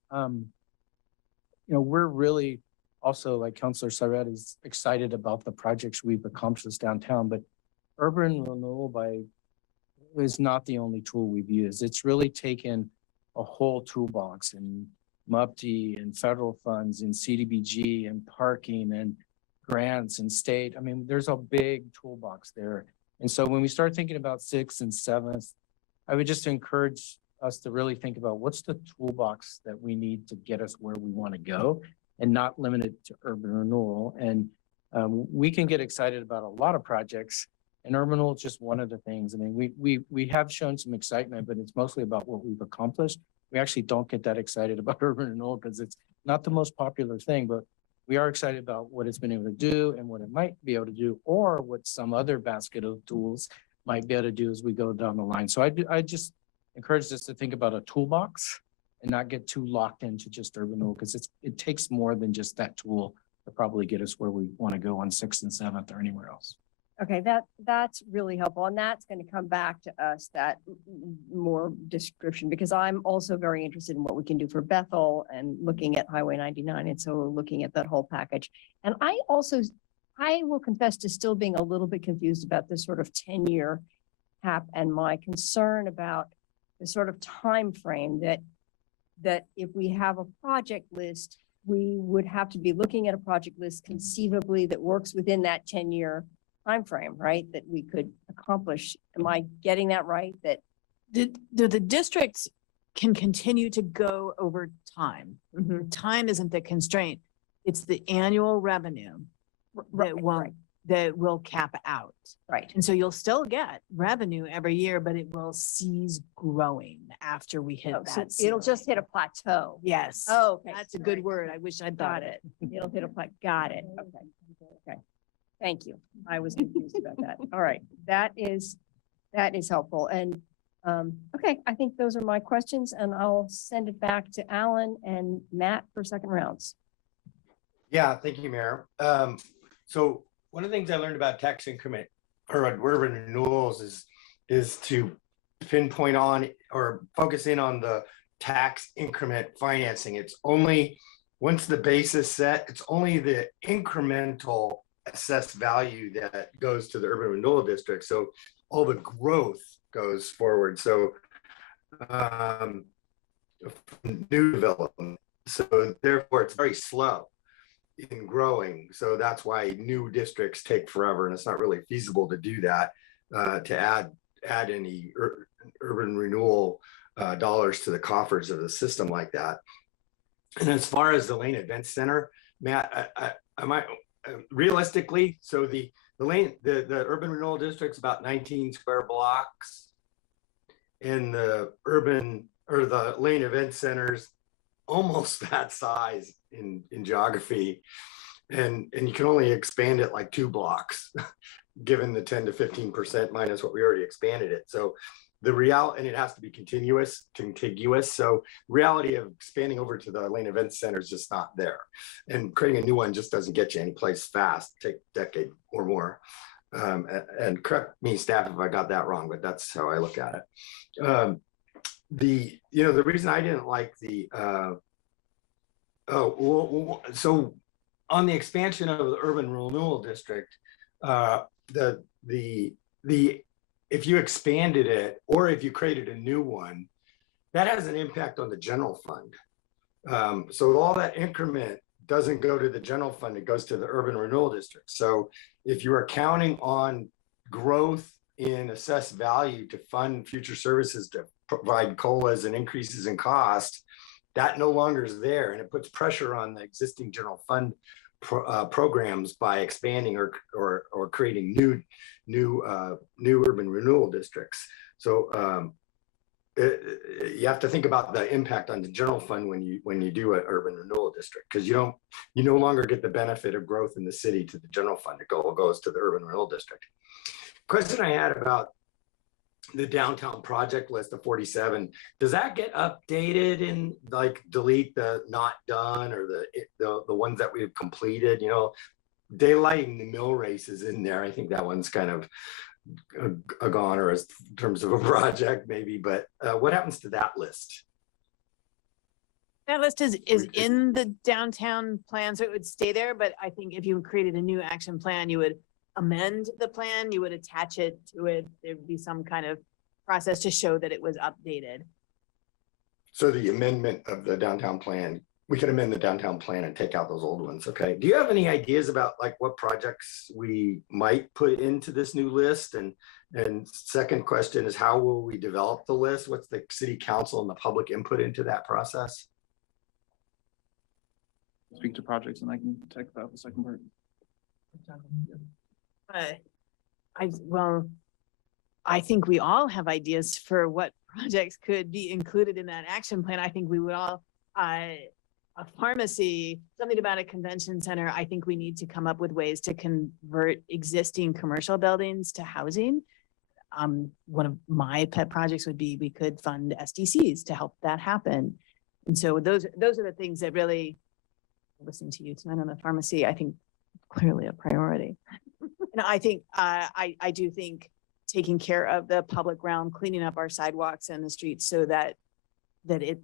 we're really also, like Councilor Saret is excited about the projects we've accomplished downtown, but urban renewal is not the only tool we've used. It's really taken a whole toolbox and MUPTI and federal funds and CDBG and parking and grants and state. I mean, there's a big toolbox there. And so when we start thinking about 6th and 7th, I would just encourage us to really think about what's the toolbox that we need to get us where we want to go and not limit it to urban renewal. And we can get excited about a lot of projects, and urban renewal is just one of the things. I mean, we have shown some excitement, but it's mostly about what we've accomplished. We actually don't get that excited about urban renewal because it's not the most popular thing, but we are excited about what it's been able to do and what it might be able to do, or what some other basket of tools might be able to do as we go down the line. So I just encourage us to think about a toolbox and not get too locked into just urban renewal, because it takes more than just that tool to probably get us where we want to go on 6th and 7th or anywhere else. Okay, that's really helpful. And that's going to come back to us, that more description, because I'm also very interested in what we can do for Bethel and looking at Highway 99. And so we're looking at that whole package. And I will confess to still being a little bit confused about this sort of 10-year cap and my concern about the sort of time frame that if we have a project list, we would have to be looking at a project list conceivably that works within that 10-year time frame, right? That we could accomplish. Am I getting that right? That the districts can continue to go over time. Time isn't the constraint. It's the annual revenue that will cap out. Right. And so you'll still get revenue every year, but it will cease growing after we hit so that. it'll just hit a plateau. Yes. Oh, okay. That's a good word. I wish I'd thought Got it. It'll hit a plateau. Got it. Okay. Thank you. I was confused about that. All right. That is helpful. And okay, I think those are my questions, and I'll send it back to Alan and Matt for second rounds. Yeah, thank you, Mayor. So one of the things I learned about tax increment or urban renewals is to pinpoint on or focus in on the tax increment financing. It's only once the base is set, it's only the incremental assessed value that goes to the urban renewal district. So all the growth goes forward. So new development. So therefore it's very slow in growing. So that's why new districts take forever, and it's not really feasible to do that, to add any urban renewal dollars to the coffers of the system like that. And as far as the Lane Event Center, Matt, I might realistically, so the urban renewal district's about 19 square blocks, and the Lane Event Center's almost that size in geography, and you can only expand it like 2 blocks given the 10 to 15% minus what we already expanded it. So and it has to be contiguous. So reality of expanding over to the Lane Event Center is just not there. And creating a new one just doesn't get you any place fast, take a decade or more. And correct me, staff, if I got that wrong, but that's how I look at it. The reason I didn't like so on the expansion of the urban renewal district, if you expanded it or if you created a new one, that has an impact on the general fund. So all that increment doesn't go to the general fund, it goes to the urban renewal district. So if you are counting on growth in assessed value to fund future services to provide COLAs and increases in cost, that no longer is there, and it puts pressure on the existing general fund programs by expanding or creating new urban renewal districts. So you have to think about the impact on the general fund when you do an urban renewal district, because you no longer get the benefit of growth in the city to the general fund. It goes to the urban renewal district. Question I had about the downtown project list of 47, does that get updated and like delete the not done or the ones that we've completed? Daylighting the mill race is in there. I think that one's kind of a goner as in terms of a project maybe, but what happens to that list? That list is in the downtown plan, so it would stay there, but I think if you created a new action plan, you would amend the plan, you would attach it to it. There would be some kind of process to show that it was updated. So the amendment of the downtown plan, we can amend the downtown plan and take out those old ones. Okay. Do you have any ideas about like what projects we might put into this new list? And second question is, how will we develop the list? What's the city council and the public input into that process? Speak to projects and I can talk about the second part. I think we all have ideas for what projects could be included in that action plan. I think we would all, a pharmacy, something about a convention center. I think we need to come up with ways to convert existing commercial buildings to housing. One of my pet projects would be, we could fund SDCs to help that happen. And so those are the things that really, listening to you tonight on the pharmacy, I think clearly a priority. And I think, I do think taking care of the public realm, cleaning up our sidewalks and the streets so that it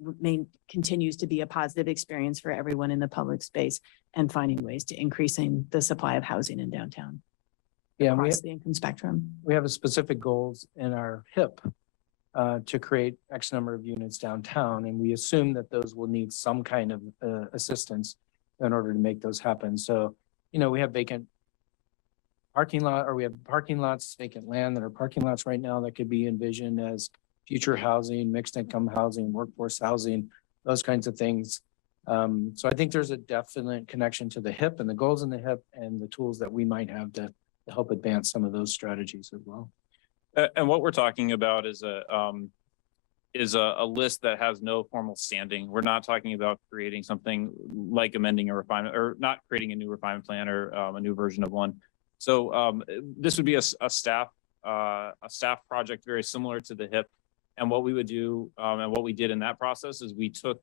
continues to be a positive experience for everyone in the public space, and finding ways to increasing the supply of housing in downtown. Yeah, Across the income spectrum. we have a specific goals in our HIP to create X number of units downtown, and we assume that those will need some kind of assistance in order to make those happen. So, we have vacant parking lot, or we have parking lots, vacant land that are parking lots right now that could be envisioned as future housing, mixed income housing, workforce housing, those kinds of things. So I think there's a definite connection to the HIP and the goals in the HIP and the tools that we might have to help advance some of those strategies as well. And what we're talking about is a list that has no formal standing. We're not talking about creating something like amending a refinement, or not creating a new refinement plan or a new version of one. So this would be a staff project very similar to the HIP. And what we would do, and what we did in that process, is we took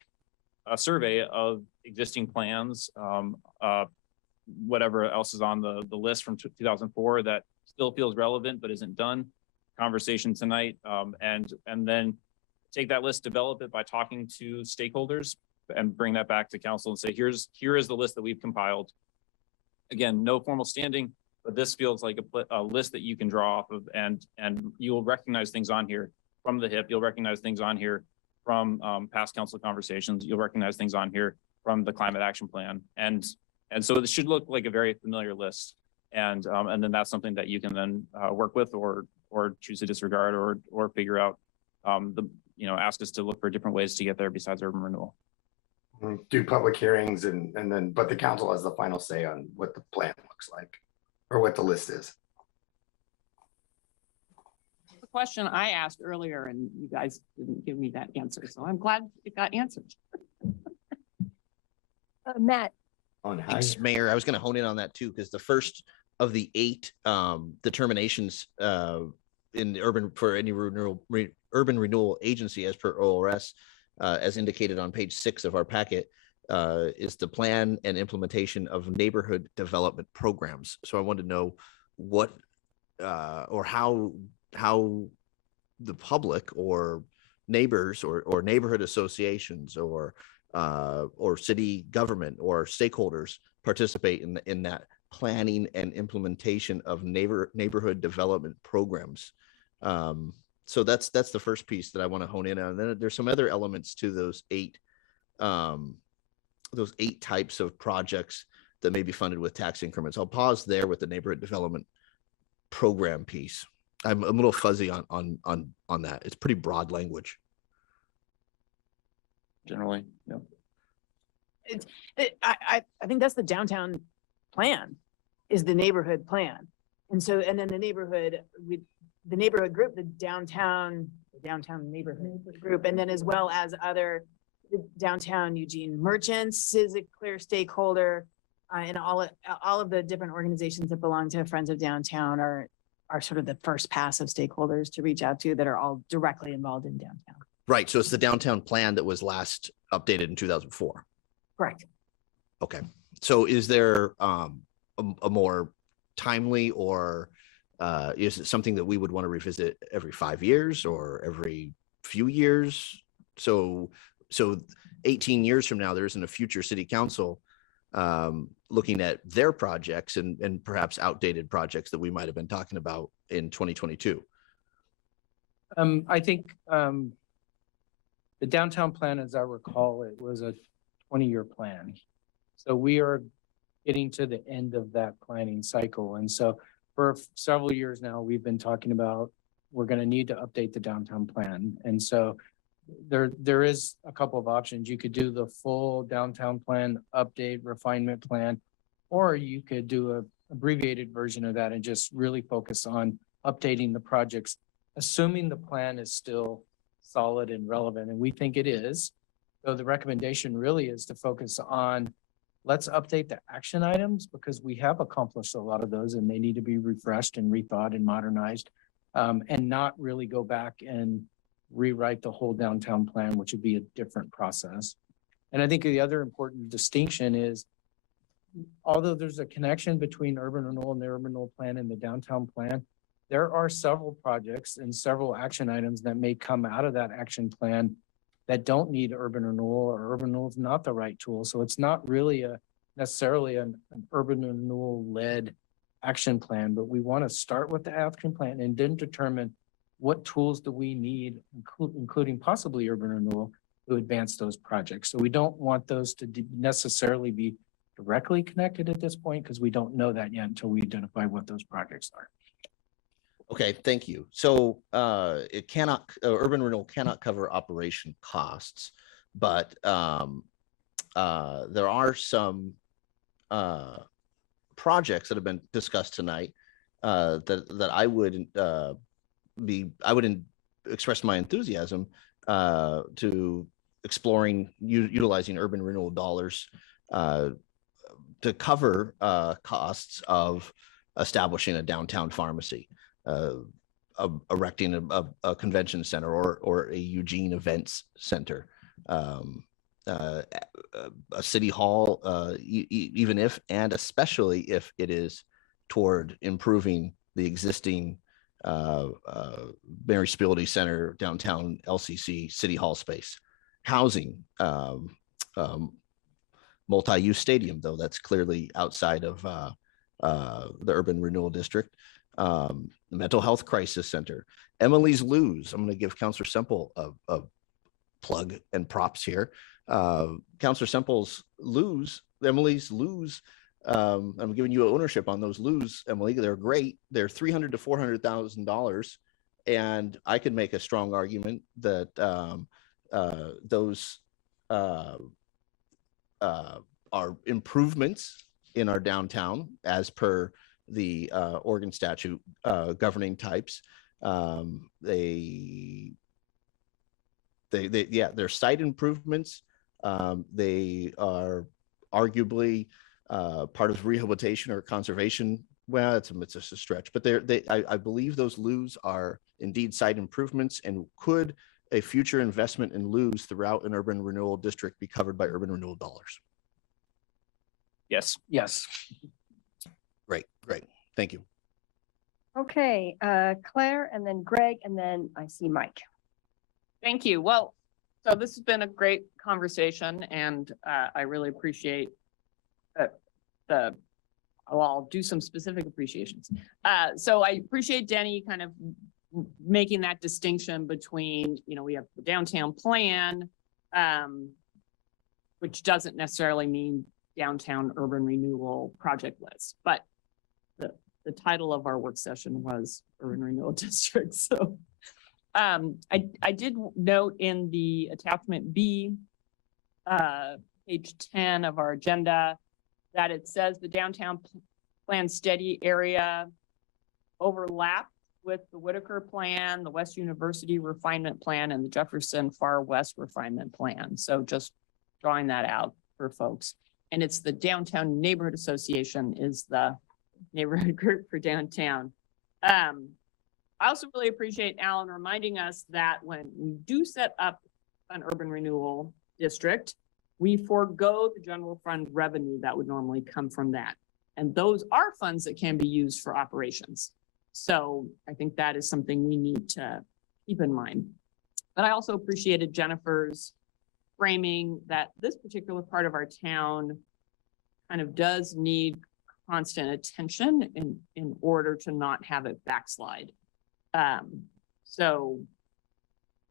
a survey of existing plans, whatever else is on the list from 2004 that still feels relevant but isn't done. Conversation tonight, and then take that list, develop it by talking to stakeholders, and bring that back to council and say, here is the list that we've compiled. Again, no formal standing, but this feels like a list that you can draw off of, and you will recognize things on here from the HIP. You'll recognize things on here from past council conversations. You'll recognize things on here from the climate action plan, and so this should look like a very familiar list. And then that's something that you can then work with, or choose to disregard, or figure out ask us to look for different ways to get there besides urban renewal. Do public hearings but the council has the final say on what the plan looks like or what the list is. The question I asked earlier and you guys didn't give me that answer, so I'm glad it got answered. Matt. Thanks, Mayor. I was going to hone in on that too, because the first of the 8 determinations in the urban renewal agency as per ORS, as indicated on page 6 of our packet, is the plan and implementation of neighborhood development programs. So I wanted to know what or how the public or neighbors or neighborhood associations or city government or stakeholders participate in that planning and implementation of neighborhood development programs. So that's the first piece that I want to hone in on. And then there's some other elements to those 8 types of projects that may be funded with tax increments. I'll pause there with the neighborhood development program piece. I'm a little fuzzy on that. It's pretty broad language. Generally, yeah. I think that's the downtown plan, is the neighborhood plan. And so, and then the neighborhood group, the downtown neighborhood group, and then as well as other downtown Eugene merchants is a clear stakeholder. And all of the different organizations that belong to Friends of Downtown are sort of the first pass of stakeholders to reach out to that are all directly involved in downtown. Right. So it's the downtown plan that was last updated in 2004. Correct. Okay. So is there a more timely or is it something that we would want to revisit every 5 years or every few years? So 18 years from now, there isn't a future city council looking at their projects and perhaps outdated projects that we might have been talking about in 2022. I think the downtown plan, as I recall, it was a 20-year plan. So we are getting to the end of that planning cycle. And so for several years now, we've been talking about we're going to need to update the downtown plan. And so there is a couple of options. You could do the full downtown plan update refinement plan, or you could do a abbreviated version of that and just really focus on updating the projects, assuming the plan is still solid and relevant. And we think it is. So the recommendation really is to focus on, let's update the action items because we have accomplished a lot of those and they need to be refreshed and rethought and modernized, and not really go back and rewrite the whole downtown plan, which would be a different process. And I think the other important distinction is, although there's a connection between urban renewal and the urban renewal plan and the downtown plan, there are several projects and several action items that may come out of that action plan that don't need urban renewal, or urban renewal is not the right tool. So it's not really necessarily an urban renewal led action plan, but we want to start with the action plan and then determine what tools do we need, including possibly urban renewal, to advance those projects. So we don't want those to necessarily be directly connected at this point because we don't know that yet until we identify what those projects are. Okay, thank you. So it cannot, urban renewal cannot cover operation costs, but there are some projects that have been discussed tonight that I would express my enthusiasm to exploring utilizing urban renewal dollars to cover costs of establishing a downtown pharmacy, erecting a convention center or a Eugene events center, a city hall, even if and especially if it is toward improving the existing Mary Spildy Center downtown LCC City Hall space, housing, multi-use stadium, though that's clearly outside of the urban renewal district, the mental health crisis center, Emily's Lose. I'm going to give Councilor Semple a plug and props here. Councilor Semple's Emily's Lose. I'm giving you ownership on those Lose, Emily. They're great. They're $300,000 to $400,000, and I could make a strong argument that those are improvements in our downtown as per the Oregon statute governing types. They're site improvements. They are arguably part of rehabilitation or conservation well, it's just a stretch, but I believe those loos are indeed site improvements. And could a future investment in loos throughout an urban renewal district be covered by urban renewal dollars? Yes. Yes. Great. Thank you. Okay, Claire and then Greg, and then I see Mike. Thank you. Well, so this has been a great conversation, and I really appreciate I'll do some specific appreciations. So I appreciate Denny kind of making that distinction between, we have the downtown plan, which doesn't necessarily mean downtown urban renewal project list, but the title of our work session was Urban Renewal District. So I did note in the attachment B, page 10 of our agenda, that it says the downtown plan study area overlapped with the Whitaker plan, the West University refinement plan, and the Jefferson Far West refinement plan. So just drawing that out for folks. And it's the Downtown Neighborhood Association is the neighborhood group for downtown. I also really appreciate Alan reminding us that when we do set up an urban renewal district, we forego the general fund revenue that would normally come from that. And those are funds that can be used for operations. So I think that is something we need to keep in mind. But I also appreciated Jennifer's framing that this particular part of our town kind of does need constant attention in order to not have it backslide.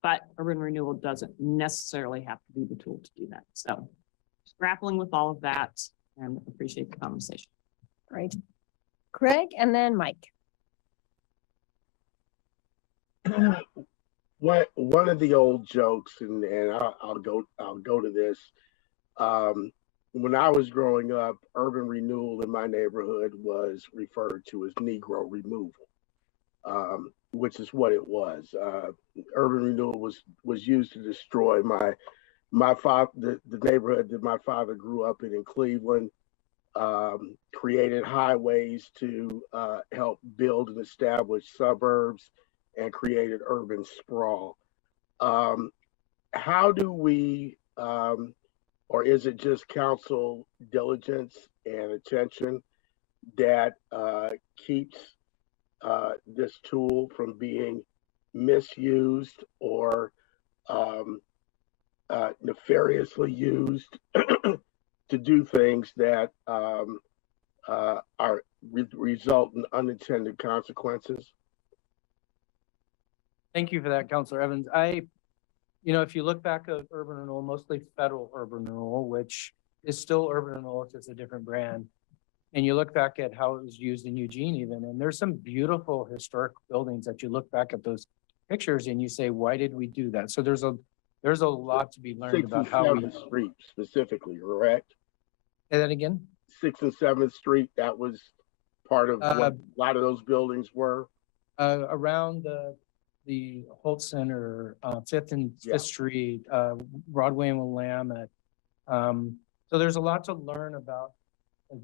But urban renewal doesn't necessarily have to be the tool to do that. So just grappling with all of that and appreciate the conversation. Great. Greg and then Mike. One of the old jokes, and I'll go to this. When I was growing up, urban renewal in my neighborhood was referred to as Negro removal, which is what it was. Urban renewal was used to destroy my father, the neighborhood that my father grew up in Cleveland. Created highways to help build and establish suburbs, and created urban sprawl. How do we, or is it just council diligence and attention that keeps this tool from being misused or nefariously used to do things that result in unintended consequences? Thank you for that, Councilor Evans. If you look back at urban renewal, mostly federal urban renewal, which is still urban renewal, it's just a different brand. And you look back at how it was used in Eugene even, and there's some beautiful historic buildings that you look back at those pictures and you say, why did we do that? So there's a lot to be learned about how we. 6th and 7th Street specifically, correct? Say that again? 6th and 7th Street, that was part of what a lot of those buildings were? Around the Holt Center, 5th and 5th Street, Broadway and Willamette. So there's a lot to learn about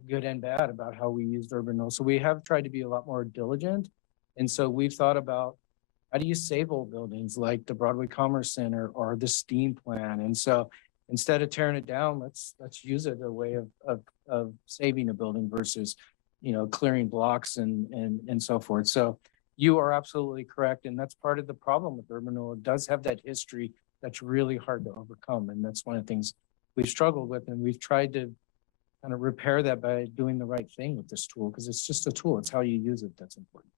good and bad about how we used urban renewal. So we have tried to be a lot more diligent. And so we've thought about how do you save old buildings like the Broadway Commerce Center or the STEAM plan? And so instead of tearing it down, let's use it as a way of saving a building versus, clearing blocks and so forth. So you are absolutely correct. And that's part of the problem with urban renewal. It does have that history that's really hard to overcome. And that's one of the things we've struggled with. And we've tried to kind of repair that by doing the right thing with this tool, because it's just a tool. It's how you use it that's important.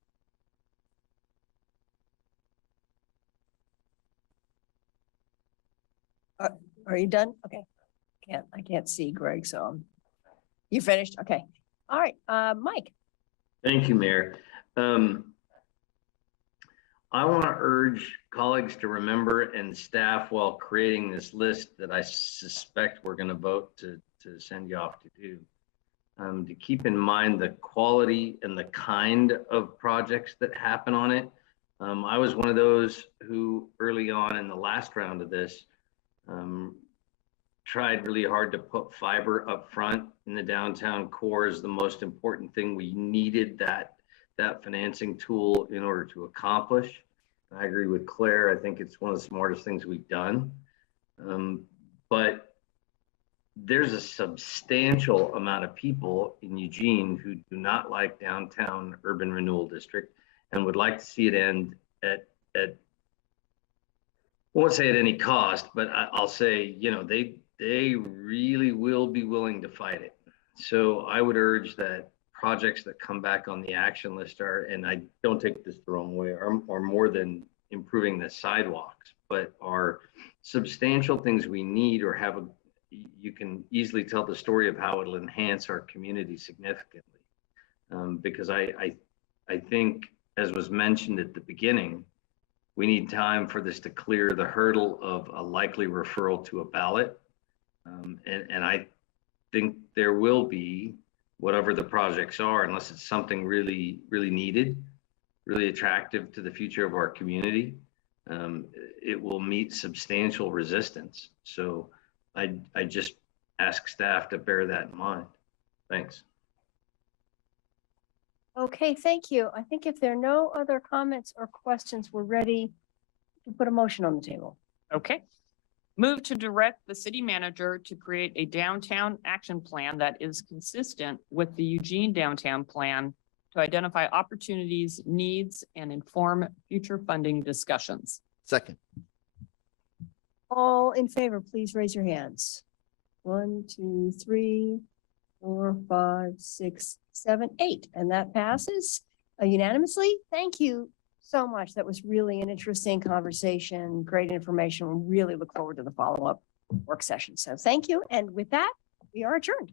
Are you done? Okay. I can't see Greg, so you finished? Okay. All right, Mike. Thank you, Mayor. I want to urge colleagues to remember and staff while creating this list that I suspect we're going to vote to send you off to do, to keep in mind the quality and the kind of projects that happen on it. I was one of those who early on in the last round of this tried really hard to put fiber up front in the downtown core is the most important thing. We needed that financing tool in order to accomplish. I agree with Claire. I think it's one of the smartest things we've done. But there's a substantial amount of people in Eugene who do not like downtown urban renewal district and would like to see it end at I won't say at any cost, but I'll say, you know, they really will be willing to fight it. So I would urge that projects that come back on the action list are, and I don't take this the wrong way, are more than improving the sidewalks, but are substantial things we need or have you can easily tell the story of how it'll enhance our community significantly. Because I think, as was mentioned at the beginning, we need time for this to clear the hurdle of a likely referral to a ballot. And I think there will be, whatever the projects are, unless it's something really, really needed, really attractive to the future of our community, it will meet substantial resistance. So I just ask staff to bear that in mind. Thanks. Okay, thank you. I think if there are no other comments or questions, we're ready to put a motion on the table. Okay. Move to direct the city manager to create a downtown action plan that is consistent with the Eugene downtown plan to identify opportunities, needs, and inform future funding discussions. Second. All in favor, please raise your hands. 1, 2, 3, 4, 5, 6, 7, 8, and that passes unanimously. Thank you so much. That was really an interesting conversation, great information. We really look forward to the follow-up work session. So thank you. And with that, we are adjourned.